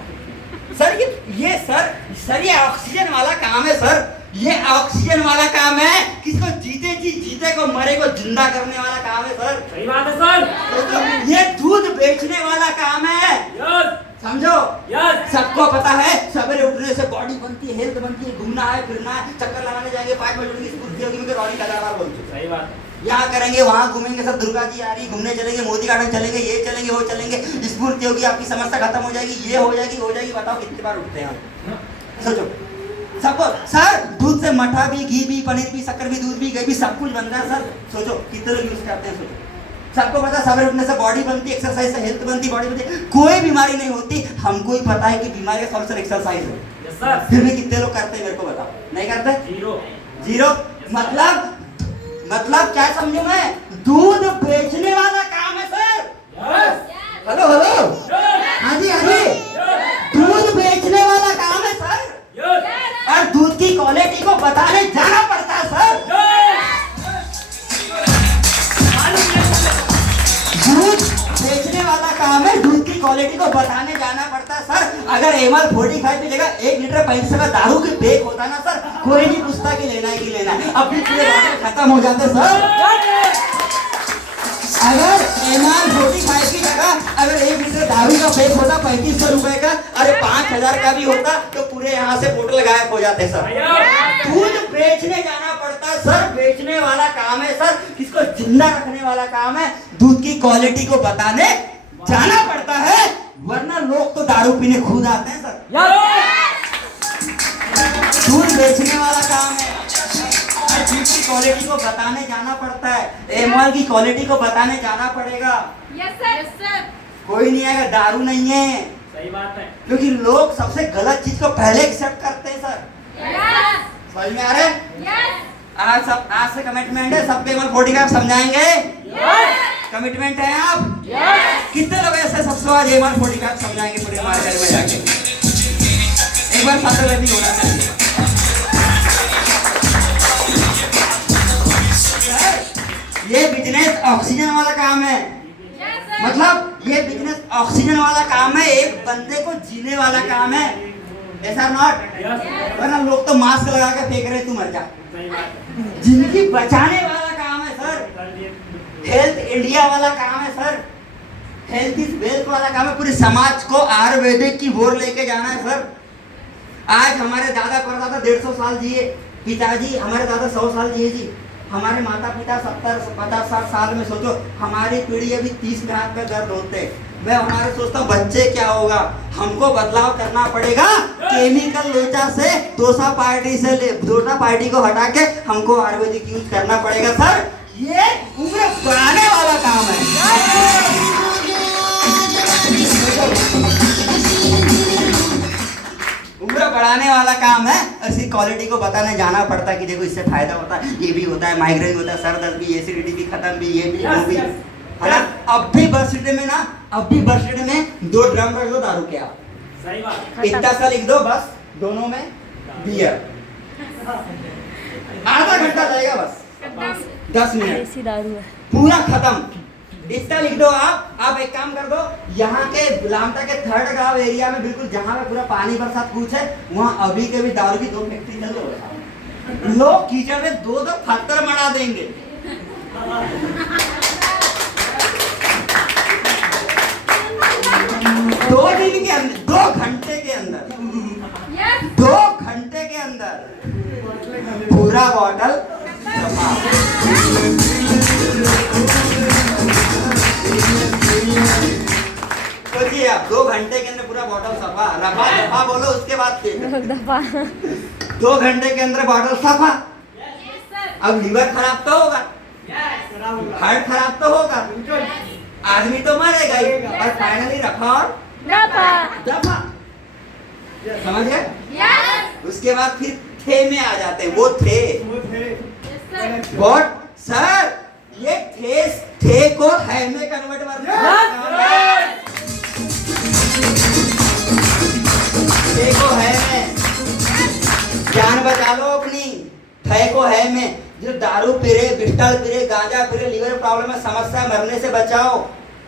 सर, ये सर ये ऑक्सीजन वाला काम है सर, ये ऑक्सीजन वाला काम है, किसको जीते जी जीते को मरे को जिंदा करने वाला काम है सर। सही बात है सर। ये दूध बेचने वाला काम है, समझो। सबको पता है, सवेरे उठने से बॉडी बनती है, हेल्थ बनती है, घूमना है, फिरना है, चक्कर लगाने जाएंगे, 5 बजे उठेंगे, स्कूटी होगी, मुझे रॉडी कदार बोल चुके। सही बात। यहाँ करेंगे, वहाँ घूमेंगे, सब दुर्गा जी आ रही, घूमने चलेंगे, मोदी गार्डन चलेंगे, ये चलेंगे, वो चलेंगे, स्फूर्ति होगी, आपकी समस्या खत्म हो जाएगी, ये हो जाएगी। बताओ कितनी बार उठते हैं हम? सोचो, सबको सर दूध से मठा भी, घी भी, पनीर भी, शक्कर भी, दूध भी, घी भी, सब कुछ बनता है सर। सोचो कितने लोग यूज करते हैं। सोचो, सबको पता है सवेरे उठने से बॉडी बनती है, एक्सरसाइज से हेल्थ बनती, बॉडी बनती, कोई बीमारी नहीं होती। हमको ही पता है कि बीमारी का सबसे एक्सरसाइज है, फिर भी कितने लोग करते हैं मेरे को बताओ? नहीं करते, जीरो। मतलब क्या समझू मैं, दूध बेचने वाला काम है सर। हेलो हाँ जी, दूध बेचने वाला काम है सर, और दूध की क्वालिटी को बताने जाना पड़ता है सर। दूध बेचने वाला काम है, दूध की क्वालिटी को बताने जाना पड़ता है सर। अगर एमआर 45 की जगह 1 लीटर 35 का दारू की पैक होता ना सर, कोई नहीं पूछता कि लेना है कि लेना है, अपने पूरे बॉटल खत्म हो जाते सर। अगर एमआर 45 की जगह अगर 1 लीटर दारू का पैक होता 3500 रुपए का, अरे 5000 का भी होता तो पूरे यहाँ से बोतल गायब हो जाते सर। दूध बेचने जाना पड़ता है सर, बेचने वाला काम है सर, किसको जिंदा रखने वाला काम है, दूध की क्वालिटी को बताने जाना पड़ता है, वरना लोग तो दारू पीने खुद आते हैं सर। दूध बेचने वाला काम है, दूध की क्वालिटी को बताने जाना पड़ता है, एमआर की क्वालिटी को बताने जाना पड़ेगा। यस सर, यस सर, कोई नहीं आएगा, दारू नहीं है, सही बात है। क्योंकि लोग सबसे गलत चीज को पहले एक्सेप्ट करते हैं सर। यस, समझ में आ रहा है? यस, आज से कमिटमेंट है, सबके एमआर 45 समझाएंगे। कमिटमेंट है आप? कितने लोग ऐसे सबसे आज एमआर 45 समझाएंगे पूरे मार्केट में जाके? एक बार साथ में भी होना चाहिए। ये बिजनेस ऑक्सीजन वाला काम है, यस सर, मतलब ये बिजनेस ऑक्सीजन वाला काम है, एक बंदे को जीने वाला काम है, ऐसा नॉट? वरना लोग तो मास्क लगा के फेंक रहे, तू मर जा। सही बात है। जिंदगी बचाने वाला काम है सर, हेल्थ इंडिया वाला काम है सर, हेल्थ इज वेल्थ वाला काम है, पूरे समाज को आयुर्वेदिक की ओर लेके जाना है सर। आज हमारे दादा परदादा 150 साल जिए, पिताजी हमारे दादा 100 साल जिए जी, हमारे माता पिता 70-50-60 साल में, सोचो हमारी पीढ़ी अभी 30 में हाथ में दर्द होते। मैं हमारे सोचता हूँ बच्चे क्या होगा, हमको बदलाव करना पड़ेगा, केमिकल लोचा से डोसा पार्टी को हटा के हमको आयुर्वेदिक यूज करना पड़ेगा सर। ये उम्र बढ़ाने वाला काम है, उम्र बढ़ाने वाला काम है, और इसकी क्वालिटी को बताने जाना पड़ता है कि देखो इससे फायदा होता है, ये भी होता है, माइग्रेन होता है, सर दर्द भी, एसिडिटी भी खत्म भी, ये भी वो भी, है ना? अब भी बर्थडे में ना, अब भी बर्थडे में 2 ड्रम रख दो दारू के, आप सही बात। इतना सा लिख दो बस, दोनों में बियर, आधा घंटा जाएगा बस, 10 मिनट दारू है। पूरा खत्म। इतना लिख दो आप एक काम कर दो, यहाँ के लामटा के 3rd गांव एरिया में बिल्कुल जहाँ पे पूरा पानी बरसात पूछ है, वहाँ अभी के भी दारू की 2 फैक्ट्री चल रही है, लोग कीचड़ में 2 पत्थर मना देंगे। दो दिन के अंदर, 2 घंटे के अंदर, यस, 2 घंटे के अंदर पूरा बॉटल सोचिए आप, 2 घंटे के अंदर पूरा बॉटल सफा, रफा दफा बोलो उसके बाद फिर 2 घंटे के अंदर बॉटल सफा। यस सर, अब लीवर खराब तो होगा, हार्ट खराब तो होगा, आदमी तो मरेगा ही, और फाइनली रफा और दफा, समझ गए? यस, उसके बाद फिर थे में आ जाते हैं, वो थे यस सर, व्हाट सर, ये थे को है में कन्वर्ट थे को है में, जान बचा लो अपनी, थे को है में। जो दारू पी रहे, पिस्टल पी रहे, गांजा पी रहे, लीवर प्रॉब्लम में समस्या, मरने से बचाओ,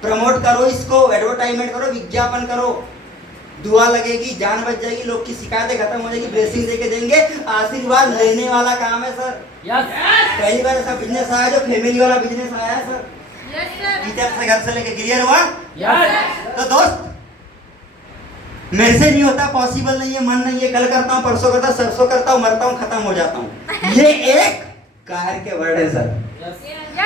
प्रमोट करो इसको, एडवर्टाइजमेंट करो, विज्ञापन करो, दुआ लगेगी, जान बच जाएगी, लोग की शिकायतें खत्म हो जाएगी, ब्लेसिंग देके देंगे, आशीर्वाद लेने वाला काम है सर। पहली बार ऐसा बिजनेस आया जो फैमिली वाला बिजनेस आया है सर, यस सर, इधर से घर से लेके क्लियर हुआ? तो दोस्त, मेरे से नहीं होता, पॉसिबल नहीं है, मन नहीं है, कल करता हूँ, परसों करता हूँ, सरसों करता हूँ, मरता हूँ, खत्म हो जाता हूँ, ये एक कार के वर्ड है सर।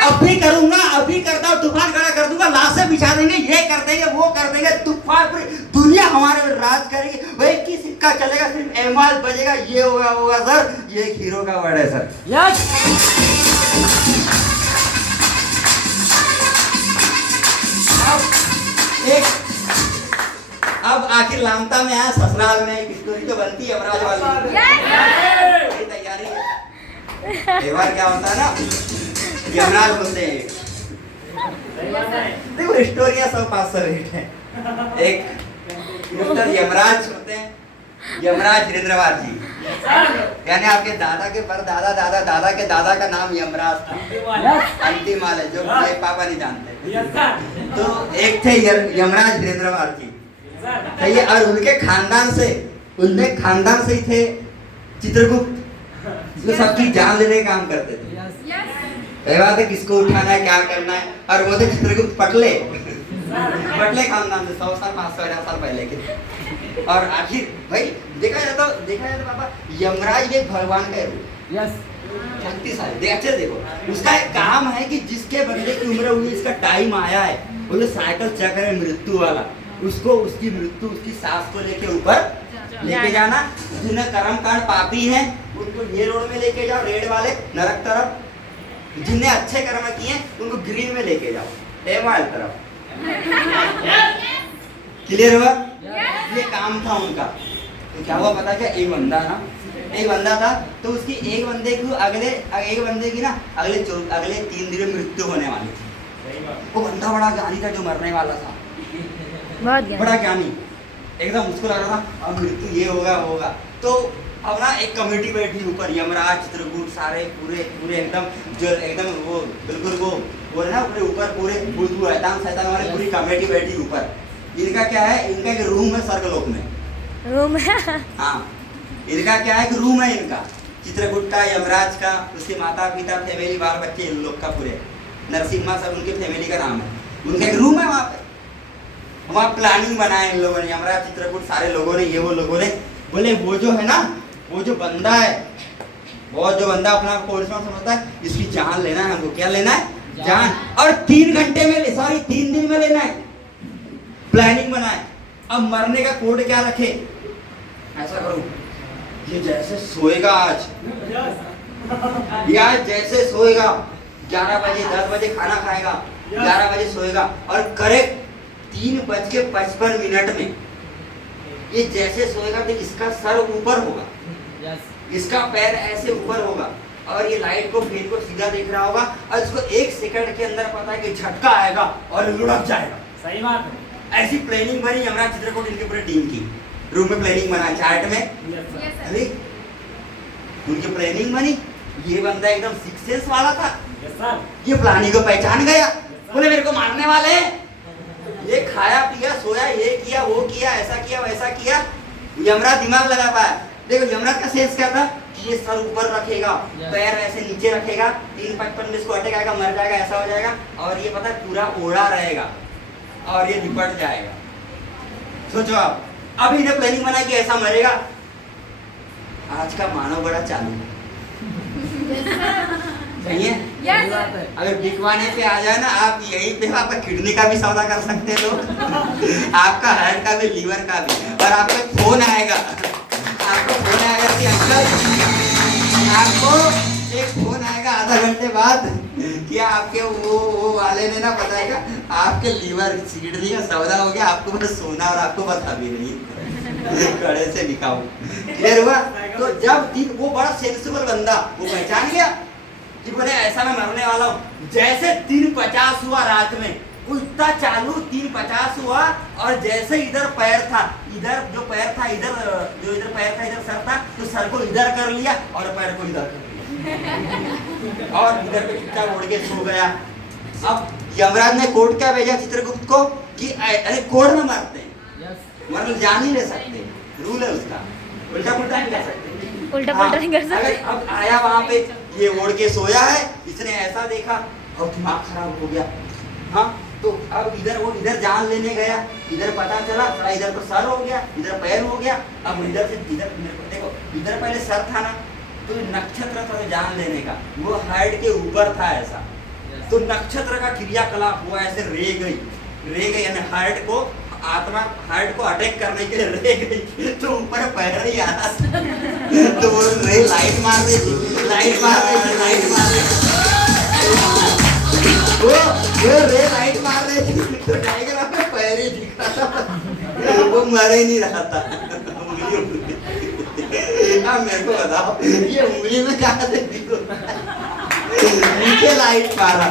अभी करूंगा, अभी करता हूँ, तूफान खड़ा कर दूंगा, लाशें बिछा देंगे, ये कर देंगे, वो कर देंगे, तूफान पूरी दुनिया हमारे पे राज करेगी, वही की सिक्का चलेगा, सिर्फ एमआर बजेगा, ये होगा सर, ये एक हीरो का वर्ड है सर। अब आखिर लामता में आया, ससुराल में एक स्टोरी तो बनती है यमराज वाली, ये तैयारी है। एक बार क्या होता है ना, यमराज होते हैं, देखो स्टोरियां 100-500 रेट है। एक मिस्टर यमराज होते हैं, यमराज वीरेंद्रवार जी, यानी आपके दादा के पर दादा दादा दादा के दादा का नाम यमराज था, अंतिम वाले जो पापा नहीं जानते। तो एक थे यमराज वीरेंद्रवार जी, सही है, और उनके खानदान से ही थे चित्रगुप्त, जो सबकी जान लेने का काम करते थे। ये बात है किसको उठाना है क्या करना है। और वो थे चित्रगुप्त पटले पटले खानदान से 100 साल 550 साल पहले के। और आखिर भाई देखा जाए तो पापा यमराज भी एक भगवान का रूप यस शक्तिशाली। अच्छे देखो उसका एक काम है कि जिसके बंदे की उम्र हुई इसका टाइम आया है बोले साइकिल चक्र है मृत्यु वाला, उसको उसकी मृत्यु उसकी सांस को लेके ऊपर लेके जाना। जिन्हें कर्म कांड पापी हैं उनको ये रोड में लेके जाओ रेड वाले नरक तरफ, जिन्हें अच्छे कर्म किए उनको ग्रीन में लेके जाओ एवाल तरफ। क्लियर हुआ? ये काम था उनका। तो क्या हुआ पता क्या, एक बंदा था तो उसकी एक बंदे की ना अगले 3 दिन में मृत्यु होने वाली थी। सही बात। वो बंदा बड़ा ज्ञानी था जो मरने वाला था, बड़ा ज्ञानी एकदम। उसको लग रहा था अब मृत्यु ये होगा। तो अब ना एक कमेटी बैठी ऊपर, यमराज चित्रकूट सारे पूरे एकदम वो बिल्कुल वो ना अपने ऊपर पूरे भूत शैतान वाले पूरी कमेटी बैठी ऊपर। इनका क्या है, इनका एक रूम है स्वर्गलोक में। रूम है। हाँ इनका क्या है कि रूम है इनका चित्रकूट का, यमराज का, उसके माता पिता फैमिली बाल बच्चे इन लोग का पूरे नरसिम्हा सब उनके फैमिली का नाम है। उनका एक रूम है वहाँ पे, वहाँ प्लानिंग बनाए इन लोगों ने, यमराज चित्रकूट सारे लोगों ने, वो लोगों ने बोले वो जो है ना, वो जो बंदा है, वो जो बंदा अपना पुरुषों समझता है, इसकी जान लेना है हमको। क्या लेना है? जान। और 3 दिन में लेना है। प्लानिंग बनाए। अब मरने का कोड क्या रखे, ऐसा करो ये जैसे सोएगा आज, या जैसे सोएगा 11 बजे 10 बजे खाना खाएगा, 11 बजे सोएगा और करेक्ट 3:55 में ये जैसे सोएगा तो इसका सर ऊपर होगा, इसका पैर ऐसे ऊपर होगा और ये लाइट को फील्ड को सीधा देख रहा होगा और इसको 1 सेकंड के अंदर पता है कि झटका आएगा और लुढ़क जाएगा। सही बात है। ऐसी प्लानिंग बनी यमराज चित्रकूट इनके पूरे टीम की। रूम में प्लानिंग बना, चार्ट में अरे उनकी प्लानिंग बनी। ये बंदा एकदम सिक्स सेंस वाला था, ये प्लानिंग को पहचान गया, बोले मेरे को मारने वाले हैं। ये खाया पिया सोया, ये किया वो किया, ऐसा किया वैसा किया। यमराज दिमाग लगा पाया। देखो यमराज का सेंस क्या था कि ये सर ऊपर रखेगा, पैर ऐसे नीचे रखेगा, 3:55 में इसको अटैक आएगा, मर जाएगा, ऐसा हो जाएगा। और ये पता पूरा ओढ़ा रहेगा और ये निपट जाएगा। सोचो आप, अभी इन्हें प्लानिंग बना कि ऐसा मरेगा। आज का मानव बड़ा चालू सही है। यस अगर बिकवाने पे आ जाए ना, आप यहीं पे आपका किडनी का भी सौदा कर सकते हैं लोग, आपका हार्ट का भी, लीवर का भी। और आपको फोन आएगा, कि अंकल आपको एक फोन आएगा आधा घंटे बाद कि आपके वो वाले ने ना बताएगा आपके लीवर किडनी का सौदा हो गया, आपको बस सोना और आपको पता भी नहीं, कड़े से दिखाओ। क्लियर हुआ? तो जब वो बड़ा सेंसिबल बंदा वो पहचान गया कि बोले ऐसा मैं मरने वाला हूँ। जैसे 3:50 हुआ रात में, उतना चालू 3:50 हुआ और जैसे इधर पैर था, इधर जो पैर था इधर, जो इधर पैर था इधर सर था, तो सर को इधर कर लिया और पैर को इधर कर लिया और इधर पे चुपचाप उड़ के सो गया। अब यमराज ने कोर्ट क्या भेजा चित्रगुप्त को कि अरे कोर्ट में मारते हैं, मतलब जान ही ले सकते, रूल है उसका, उल्टा पुल्टा नहीं कर सकते, उल्टा पुल्टा नहीं कर सकते। अब आया वहां पे, ये उड़ के सोया है, इसने ऐसा देखा और दिमाग खराब हो गया। हाँ तो अब इधर जान लेने गया, इधर पता चला थोड़ा, इधर तो सर हो गया, इधर पैर हो गया। अब इधर से इधर देखो, इधर पहले सर था ना, तो नक्षत्र था जान लेने का, वो हार्ट के ऊपर था ऐसा, तो नक्षत्र का क्रियाकलाप हुआ, ऐसे रे गई यानी हार्ट को, आत्मा हार्ट को अटैक करने के लिए रे गई, तो ऊपर पैर ही आ रहा तो वो रे लाइट मार रही थी, वो रे लाइट मार रही थी, तो टाइगर आपको पैर ही दिख रहा था, वो मर ही नहीं रहा था। अब मेरे को बताओ ये उंगली में क्या देखती हो, नीचे लाइट मार रहा,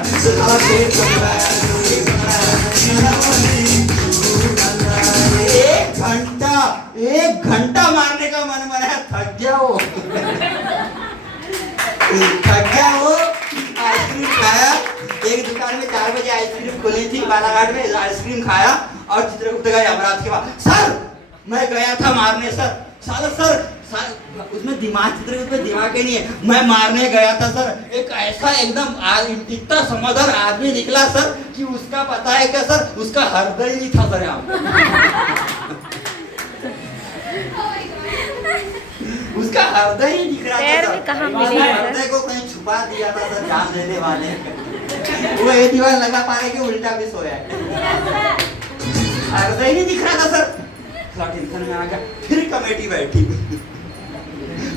एक घंटा मारने का मन बनाया, थक गया वो आइसक्रीम खाया, एक दुकान में 4 बजे आइसक्रीम खुली थी बालाघाट में, आइसक्रीम खाया और चित्रगुप्त गया यमराज के पास। सर मैं गया था मारने, साला सर उसमें दिमाग उसमें दिमाग ही नहीं है। मैं मारने गया था सर, एक ऐसा एकदम इतना समझदार आदमी निकला सर कि उसका पता है क्या सर, उसका हृदय नहीं था सर यहाँ उसका हृदय ही दिख रहा था सर। कहाँ उसने हृदय को कहीं छुपा दिया था सर जान देने वाले। वो एक दीवार लगा पा रहे कि उल्टा भी सोया है, हृदय नहीं दिख रहा था सर। टेंशन में आ गया, फिर कमेटी बैठी,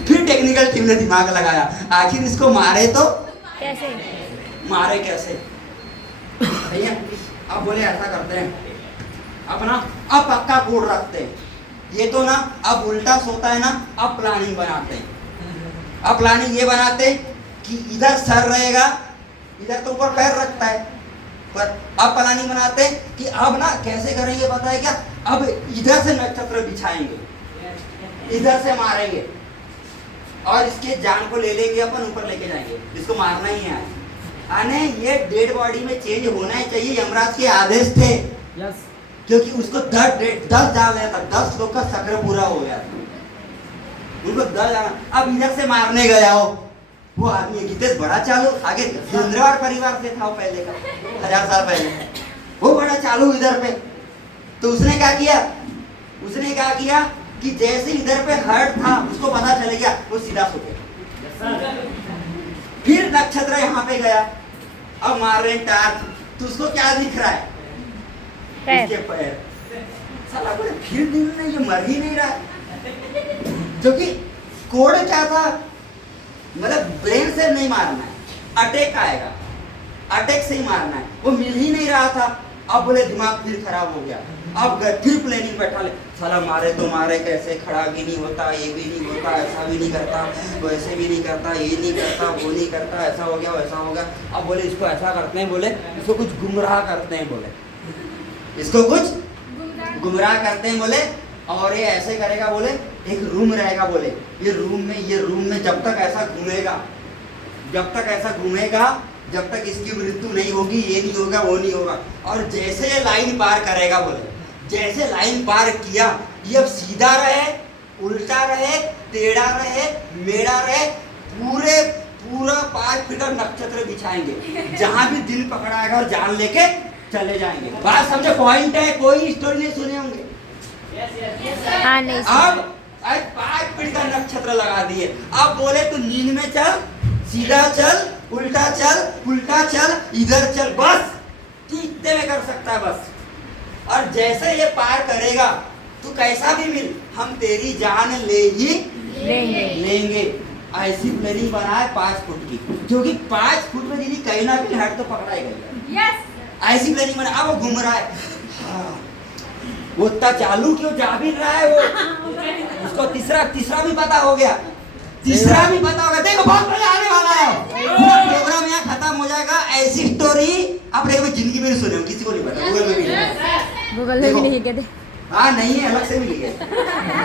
फिर टेक्निकल टीम ने दिमाग लगाया, आखिर इसको मारे तो कैसे मारे कैसे भैया। अब बोले ऐसा करते हैं अपना अब पक्का कोड रखते हैं, ये तो ना अब उल्टा सोता है ना, अब प्लानिंग बनाते हैं। अब प्लानिंग ये बनाते हैं कि इधर सर रहेगा, इधर तो ऊपर पैर रखता है, पर अब प्लानिंग बनाते हैं कि अब ना कैसे करेंगे पता है क्या, अब इधर से नक्षत्र बिछाएंगे, इधर से मारेंगे और इसके जान को ले लेंगे अपन, ऊपर लेके जाएंगे, इसको मारना ही है। आने ये डेड बॉडी में चेंज होना ही चाहिए, यमराज के आदेश थे। यस क्योंकि उसको 10 डाल दिया था, 10 लोग का चक्र पूरा हो गया था, उनको 10। अब इधर से मारने गया हो वो आदमी कितने बड़ा चालू, आगे धुंधरार परिवार से था वो पहले का, 1000 साल पहले, वो बड़ा चालू इधर पे। तो उसने क्या किया, उसने क्या किया कि जैसे इधर पे हर्ट था उसको पता चल गया, वो सीधा सो गया। फिर नक्षत्र यहाँ पे गया, अब मार रहे टार, तो उसको क्या दिख रहा है, इसके पैर। साला बोले फिर दिन में ये मर ही नहीं रहा, क्योंकि कोड क्या था, मतलब ब्रेन से नहीं मारना है, अटैक आएगा, अटैक से ही मारना है, वो मिल ही नहीं रहा था। अब बोले दिमाग फिर खराब हो गया, अब गए फिर प्लानिंग बैठा ले, साला मारे तो मारे कैसे, खड़ा भी नहीं होता, ये भी नहीं होता, ऐसा भी नहीं करता, वैसे भी नहीं करता, ये नहीं करता, वो नहीं करता, ऐसा हो गया वैसा हो गया। अब बोले इसको ऐसा करते हैं, बोले इसको कुछ गुमराह करते हैं, बोले इसको कुछ गुमराह करते हैं बोले, और ये ऐसे करेगा बोले, एक रूम रहेगा बोले, ये रूम में जब तक ऐसा घूमेगा, जब तक इसकी मृत्यु नहीं होगी, ये नहीं होगा, वो नहीं होगा। और जैसे ये लाइन पार करेगा बोले, जैसे लाइन पार किया, ये अब सीधा रहे, उल्टा रहे, टेढ़ा रहे, मेढ़ा रहे, पूरा 5 फीट का नक्षत्र बिछाएंगे, जहां भी दिल पकड़ाएगा और जान लेके चले जाएंगे। बात समझे, पॉइंट है, कोई स्टोरी नहीं सुने होंगे। हाँ नहीं अब 5 फीट का नक्षत्र लगा दिए, अब बोले तू नींद में चल, सीधा चल, उल्टा चल, इधर चल, बस तू इतने में कर सकता है बस। और जैसे ये पार करेगा, तू कैसा भी मिल, हम तेरी जान ले ही लेंगे। ऐसी प्लानिंग बनाए 5 फुट की, क्योंकि 5 फुट में दीदी कहीं ना कहीं हट तो पकड़ाएगा। यस ऐसी प्लानिंग बना, अब वो घूम रहा है, हाँ, वो इतना चालू क्यों जा भी रहा है, वो उसको तीसरा भी पता हो गया, देखो बहुत मजा आने वाला है, पूरा प्रोग्राम यहाँ खत्म हो जाएगा। ऐसी स्टोरी आप जिंदगी में नहीं सुने हो, किसी को नहीं पता, गूगल में भी नहीं, गूगल में भी नहीं कहते। हाँ नहीं है, अलग से मिली है।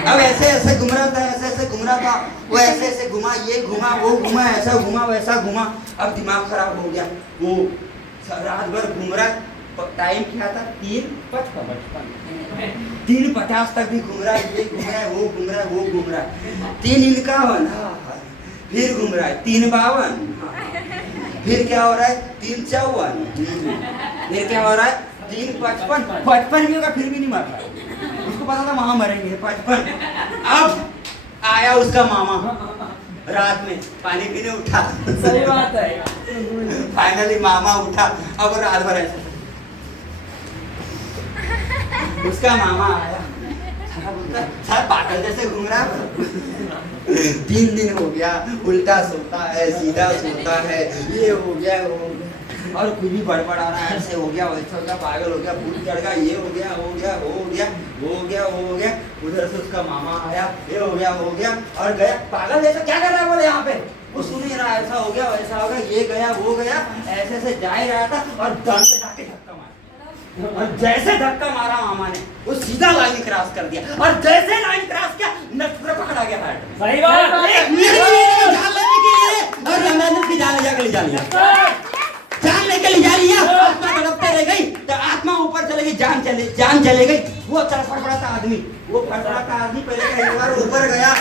अब ऐसे घूम रहा था, वो ऐसे घुमा, ये घुमा, वो घुमा, ऐसा घुमा, वैसा घुमा, अब दिमाग खराब हो गया। वो रात भर घूम रहा, टाइम क्या था 3:50 तक भी घूम रहा है, ये घूम रहा है, वो घूम रहा है, 3:51, फिर घूम रहा है 3:52, फिर क्या हो रहा है 3:54, फिर क्या हो रहा है 3:55 भी होगा, फिर भी नहीं मर रहा, उसको पता था वहां मरेंगे 55। अब आया उसका मामा रात में पानी पीने उठा, सही बात है। फाइनली मामा उठा, अब रात भर ऐसा उसका मामा आया, सर पागल जैसे घूम रहा है, 3 दिन हो गया, उल्टा सोता है, सीधा सोता है, ये हो गया, वो हो गया, और कुछ भी बड़बड़ आ रहा है, ऐसे हो गया, वैसा हो गया, पागल हो गया, भूत चढ़ गया, ये हो गया, वो हो गया, वो हो गया, वो हो गया, वो हो गया। उधर से उसका मामा आया, ये हो गया, वो हो गया, और गया, पागल जैसा क्या कर रहा है बोले यहाँ पे, वो सुन ही रहा, ऐसा हो गया, वैसा हो गया, ये गया, वो गया, ऐसे ऐसे जा ही रहा था, और दम से जाके धक्का मारा, और जैसे धक्का मारा मामा ने, वो सीधा लाइन क्रॉस कर दिया, और जैसे लाइन क्रॉस किया, नक्षत्र पकड़ा गया हार्ट में। सही बात। एक मिनट जान लेने के लिए, और यमराज की जान ले जाकर ले जा लिया। जान लेके ले जा रही है, आत्मा तड़पते रह गई तो आत्मा ऊपर चले गई, जान चले गई। वो फड़फड़ाता आदमी पहले का एक बार ऊपर गया,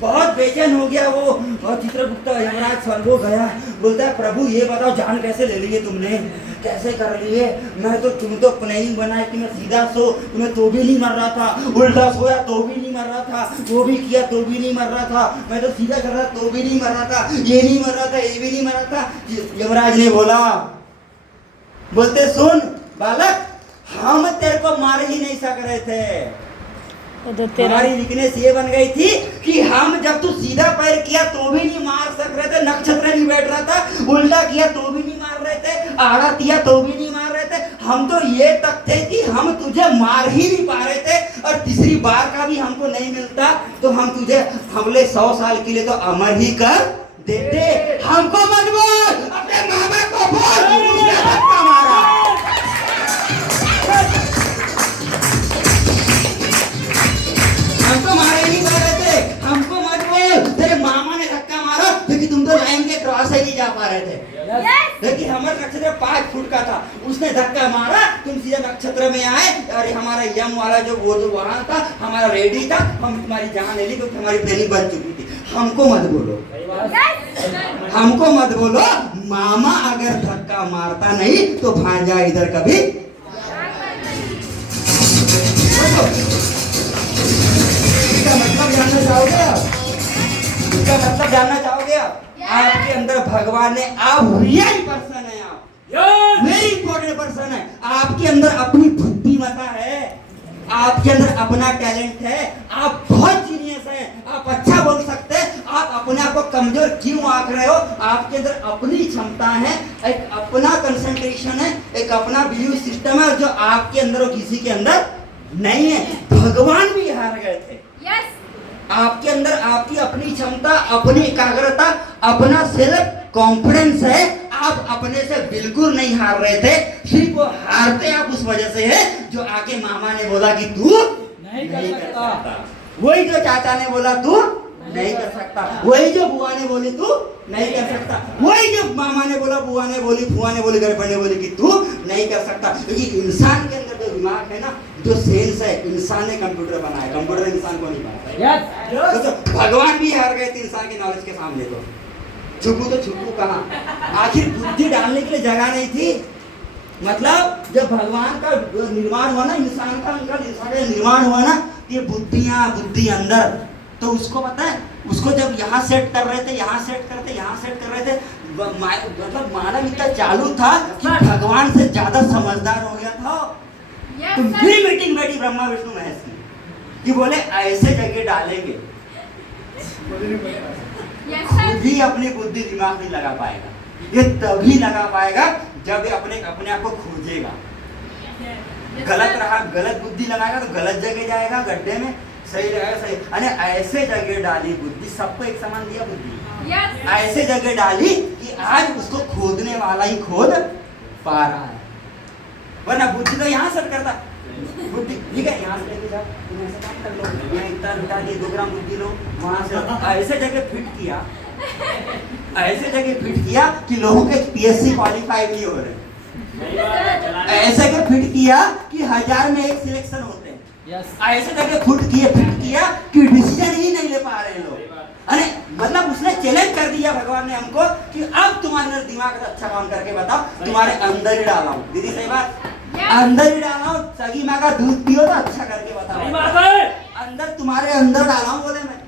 बहुत बेचैन हो गया वो, और चित्रगुप्त यमराज स्वर्गो गया, बोलता है प्रभु ये बताओ जान कैसे ले ली है तुमने, कैसे कर लिए? तुम तो प्लानिंग बनाए कि मैं सीधा सो, तुम्हें तो भी नहीं मर रहा था, उल्टा सोया तो भी नहीं मर रहा था, वो भी किया तो भी नहीं मर रहा था, मैं तो सीधा कर रहा तो भी नहीं मर रहा था, ये नहीं मर रहा था, ये भी नहीं मर रहा था। यमराज ने बोलते सुन बालक, हम तेरे को मार ही नहीं सक रहे थे, तो तेरा हमारी वीकनेस ये बन गई थी कि हम जब तू सीधा पैर किया तो भी नहीं मार सक रहे थे, नक्षत्र नहीं बैठ रहा था, उल्टा किया तो भी नहीं मार रहे थे, आड़ा किया तो भी नहीं मार रहे थे, हम तो ये तक थे कि हम तुझे मार ही नहीं पा रहे थे, और तीसरी बार का भी हमको नहीं मिलता तो हम तुझे हमले 100 साल के लिए तो अमर ही कर देते। हमको मत बोल, अपने मामा को बोल, उसने धक्का मारा। हमको मारे नहीं पा रहे थे, हमको मत बोल, तेरे मामा ने धक्का मारा क्योंकि तुम तो लाइन के क्रॉस ही नहीं जा पा रहे थे। लेकिन हमारा नक्षत्र 5 फुट का था, उसने धक्का मारा, तुम सीधा नक्षत्र में आए, अरे हमारा यम वाला जो वहां था, हमारा रेडी था, हम तुम्हारी जान ले ली क्योंकि हमारी प्लानिंग बन चुकी थी। हमको मत बोलो, हमको मत बोलो, मामा अगर धक्का मारता नहीं तो भांजा इधर कभी। इसका मतलब जानना चाहोगे आप? इसका मतलब जानना चाहोगे आप? आपके अंदर भगवान ने, आप रियल पर्सन है, आप वेरी इंपॉर्टेंट पर्सन है, आपके अंदर अपनी बुद्धिमत्ता है, आपके अंदर अपना टैलेंट है, आप बहुत जीनियस हैं, आप अच्छा बोल सकते हैं, आप अपने आप को कमजोर क्यों आंक रहे हो? आपके अंदर अपनी क्षमता है, एक अपना कंसंट्रेशन है, एक अपना बिलीव सिस्टम है जो आपके अंदर और किसी के अंदर नहीं है। भगवान भी हार गए थे। आपके अंदर आपकी अपनी क्षमता, अपनी एकाग्रता, अपना सेल्फ कॉन्फिडेंस है, आप अपने से बिल्कुल नहीं हार रहे थे, सिर्फ वो हारते आप उस वजह से है जो आके मामा ने बोला कि तू नहीं कर सकता, वही जो चाचा ने बोला तू नहीं कर सकता, वही जो बुआ ने बोली तू नहीं कर सकता, वही जो मामा ने बोला, बुआ ने बोली, फुआ ने बोली, घर ने बोली कि तू नहीं कर सकता। क्योंकि इंसान के अंदर जो दिमाग है ना, जो सेंस है, इंसान ने कंप्यूटर बनाया, कंप्यूटर इंसान को नहीं बनाया। तो भगवान भी हार गए थे इंसान के नॉलेज के सामने। तो छुपू कहाँ, आखिर बुद्धि डालने के लिए जगह नहीं थी। मतलब जब भगवान का निर्माण हुआ ना, इंसान का निर्माण हुआ ना, ये बुद्धि अंदर, तो उसको पता है, उसको जब यहाँ सेट कर रहे थे, यहाँ सेट कर रहे थे, मतलब मानव इतना चालू था कि भगवान से ज्यादा समझदार हो गया था। तो फिर मीटिंग बैठी ब्रह्मा विष्णु महेश की, कि बोले ऐसे जगह डालेंगे, खुद ही अपनी बुद्धि दिमाग नहीं लगा पाएगा, ये तभी लगा पाएगा जब ये अपने आप को खोजेगा। गलत बुद्धि लगाएगा तो गलत जगह जाएगा, गड्ढे में, सही रहेगा सही। अरे ऐसे जगह डाली बुद्धि, सबको एक समान दिया बुद्धि, ऐसे जगह डाली कि आज उसको खोदने वाला ही खोद पा रहा है, वरना बुद्धि तो यहाँ सेट करता, बुद्धि ठीक है यहाँ से लेके जाओ, तुम ऐसे काम कर लो, यहाँ इतना लुटा दिए, 2 ग्राम बुद्धि लो, वहां से ऐसे जगह फिट किया, ऐसे जगह फिट किया कि लोगों के PSC क्वालिफाई नहीं हो रहे, ऐसे जगह फिट किया कि 1000 में 1 सिलेक्शन होते हैं, ऐसे जगह फिट किया कि डिसीजन ही नहीं ले पा रहे लोग। अरे मतलब उसने चैलेंज कर दिया भगवान ने हमको कि अब तुम्हारे अंदर दिमाग का अच्छा काम करके बताओ, तुम्हारे अंदर ही डाला हूँ। दीदी सही बात, अंदर ही डाला हूँ, सगी माँ का दूध पियो तो अच्छा करके बताओ, अंदर तुम्हारे अंदर डाला हूँ बोले मैं।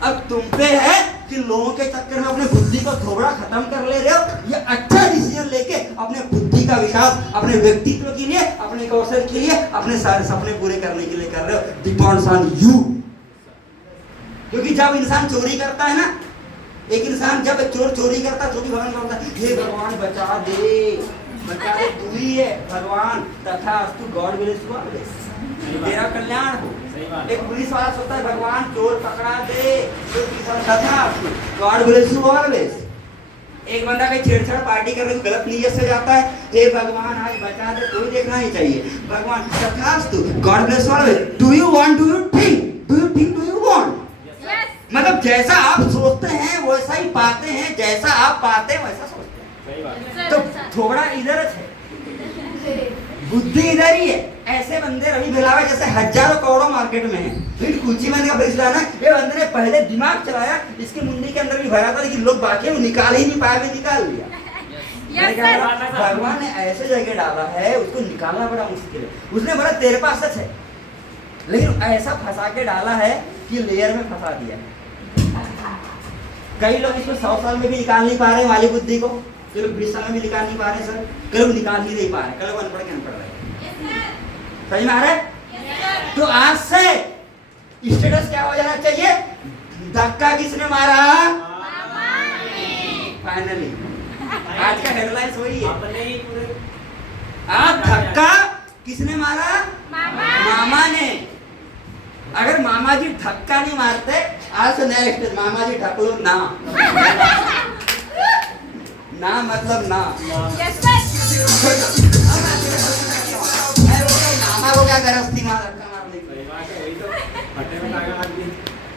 अब तुम पे है कि लोगों के चक्कर में अपने बुद्धि को थोड़ा खत्म कर ले रहे हो, ये अच्छा डिसीजन लेके अपने बुद्धि का विकास, अपने व्यक्तित्व के लिए, अपने कौशल के लिए, अपने सारे सपने पूरे करने के लिए कर रहे हो। Depends on you. क्योंकि जब इंसान चोरी करता है ना, एक इंसान जब चोर चोरी करता है तो भी भगवान बोलता है हे भगवान बचा दे तू ही है भगवान, तथास्तु, गॉड विल तेरा कल्याण हो। एक पुलिस वाला सोचता है भगवान चोर पकड़ा दे, तथास्तु, गॉड विल ऑलवेज। एक बंदा कहीं छेड़छाड़ पार्टी कर रहे गलत नीयत से जाता है, हे भगवान आज बचा दे, तो देखना ही चाहिए भगवान, तथास्तु, God will always. Do you want, do you think, do you want. मतलब जैसा आप सोचते हैं वैसा ही पाते हैं, जैसा आप पाते हैं वैसा सोचते हैं। तो थोड़ा इधर है, बुद्धि इधर ही है। ऐसे बंदे रवि भिलावा जैसे हजारों करोड़ों मार्केट में है। फिर कुची मैंने का फैसला ना, ये बंदे ने पहले दिमाग चलाया, इसकी मुंडी के अंदर भी भरा था, लेकिन लोग बाकी वो निकाल ही नहीं पाए, मैं निकाल लिया। मैंने कहा भगवान ने ऐसे जगह डाला है, उसको निकालना बड़ा मुश्किल है। उसने बोला तेरे पास सच है, लेकिन ऐसा फंसा के डाला है कि लेयर में फंसा दिया। कई लोग इसको 100 साल में भी निकाल नहीं पा रहे वाली बुद्धि को, कई लोग 20 साल में भी निकाल नहीं पा रहे सर, कई लोग निकाल ही नहीं पा रहे, कई लोग अनपढ़ के अनपढ़ रहे। समझ में आ रहा है? तो आज से स्टेटस क्या हो जाना चाहिए? धक्का किसने मारा? फाइनली आज का हेडलाइंस वही है। अपने ही पूरे आज धक्का किसने मारा? मामा ने। अगर मामा जी धक्का नहीं मारते, आज से नया स्टेज, मामा जी ढकलो ना। ना मतलब ना। मामा को क्या गरस्ती मार धक्का मारने की? सही बात है, वही तो फटे में धागा मार दिया।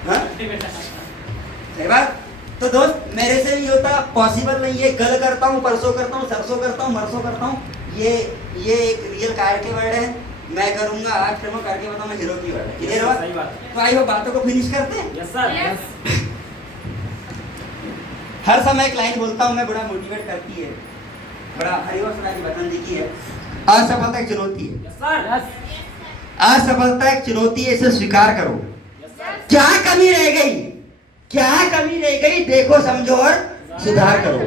हाँ? फटे में धागा। सही बात। तो दोस्त मेरे से नहीं होता, पॉसिबल नहीं है। कल करता हूँ, परसों करता हूँ, सरसों करता हूँ, मरसों करता हूँ। ये एक रियल कार के वर्ड है। मैं करूंगा आज, फिर मैं करके बताऊंगा हीरो की वर्ड है। क्लियर हुआ? सही बात। तो आई हो बातों को फिनिश करते हैं। Yes sir. हर समय एक लाइन बोलता हूँ मैं, बड़ा मोटिवेट करती है, बड़ा हरिवंश राय की वचन लिखी है। असफलता एक चुनौती है। Yes sir. यस असफलता एक चुनौती है, इसे स्वीकार करो। Yes sir. क्या कमी रह गई, क्या कमी रह गई, देखो समझो और सुधार करो।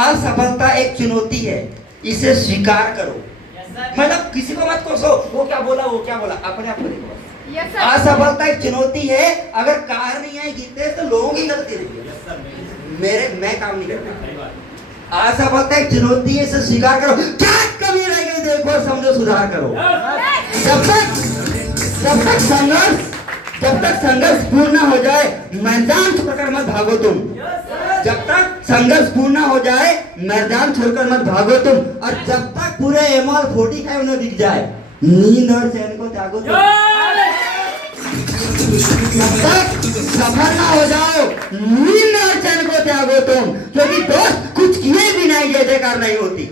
असफलता एक चुनौती है, इसे स्वीकार करो। Yes sir. मतलब किसी को मत कोसो, वो क्या बोला, वो क्या बोला, अपने आप को देखो। Yes, sir. असफलता एक चुनौती है। अगर कार नहीं आई गिरते तो लोगों की गलती नहीं है, यस सर। मैं काम नहीं करता। सही बात। असफलता एक चुनौती है, इसे स्वीकार करो। क्या कमी रह गई, देखो समझो सुधार करो। जब तक संघर्ष पूर्ण न हो जाए, मैदान छोड़कर मत भागो तुम। जब तक संघर्ष पूर्ण न हो जाए, मैदान छोड़कर मत भागो तुम। और जब तक पूरे एमआर 45 न दिख जाए, नींद और चैन को त्यागो तुम। जब तक सफल ना हो जाओ, नींद और चैन को त्यागो तुम। क्योंकि दोस्त कुछ किए बिना जय जयकार नहीं होती,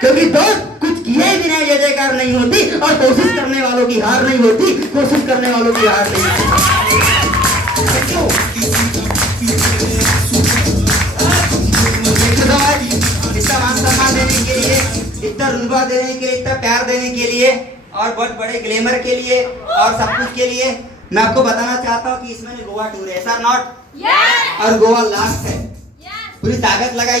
क्योंकि दोस्त कुछ किए बिना जय जयकार नहीं होती। और कोशिश करने वालों की हार नहीं होती, कोशिश करने वालों की हार नहीं होती। इतना मान सम्मान देने के लिए, इतना रुतबा देने के लिए, इतना प्यार देने के लिए, और बहुत बड़े ग्लैमर के लिए, और सब कुछ के लिए मैं आपको बताना चाहता हूँ कि इसमें गोवा टूर है, सर नॉट, और गोवा लास्ट है। पूरी ताकत लगाई।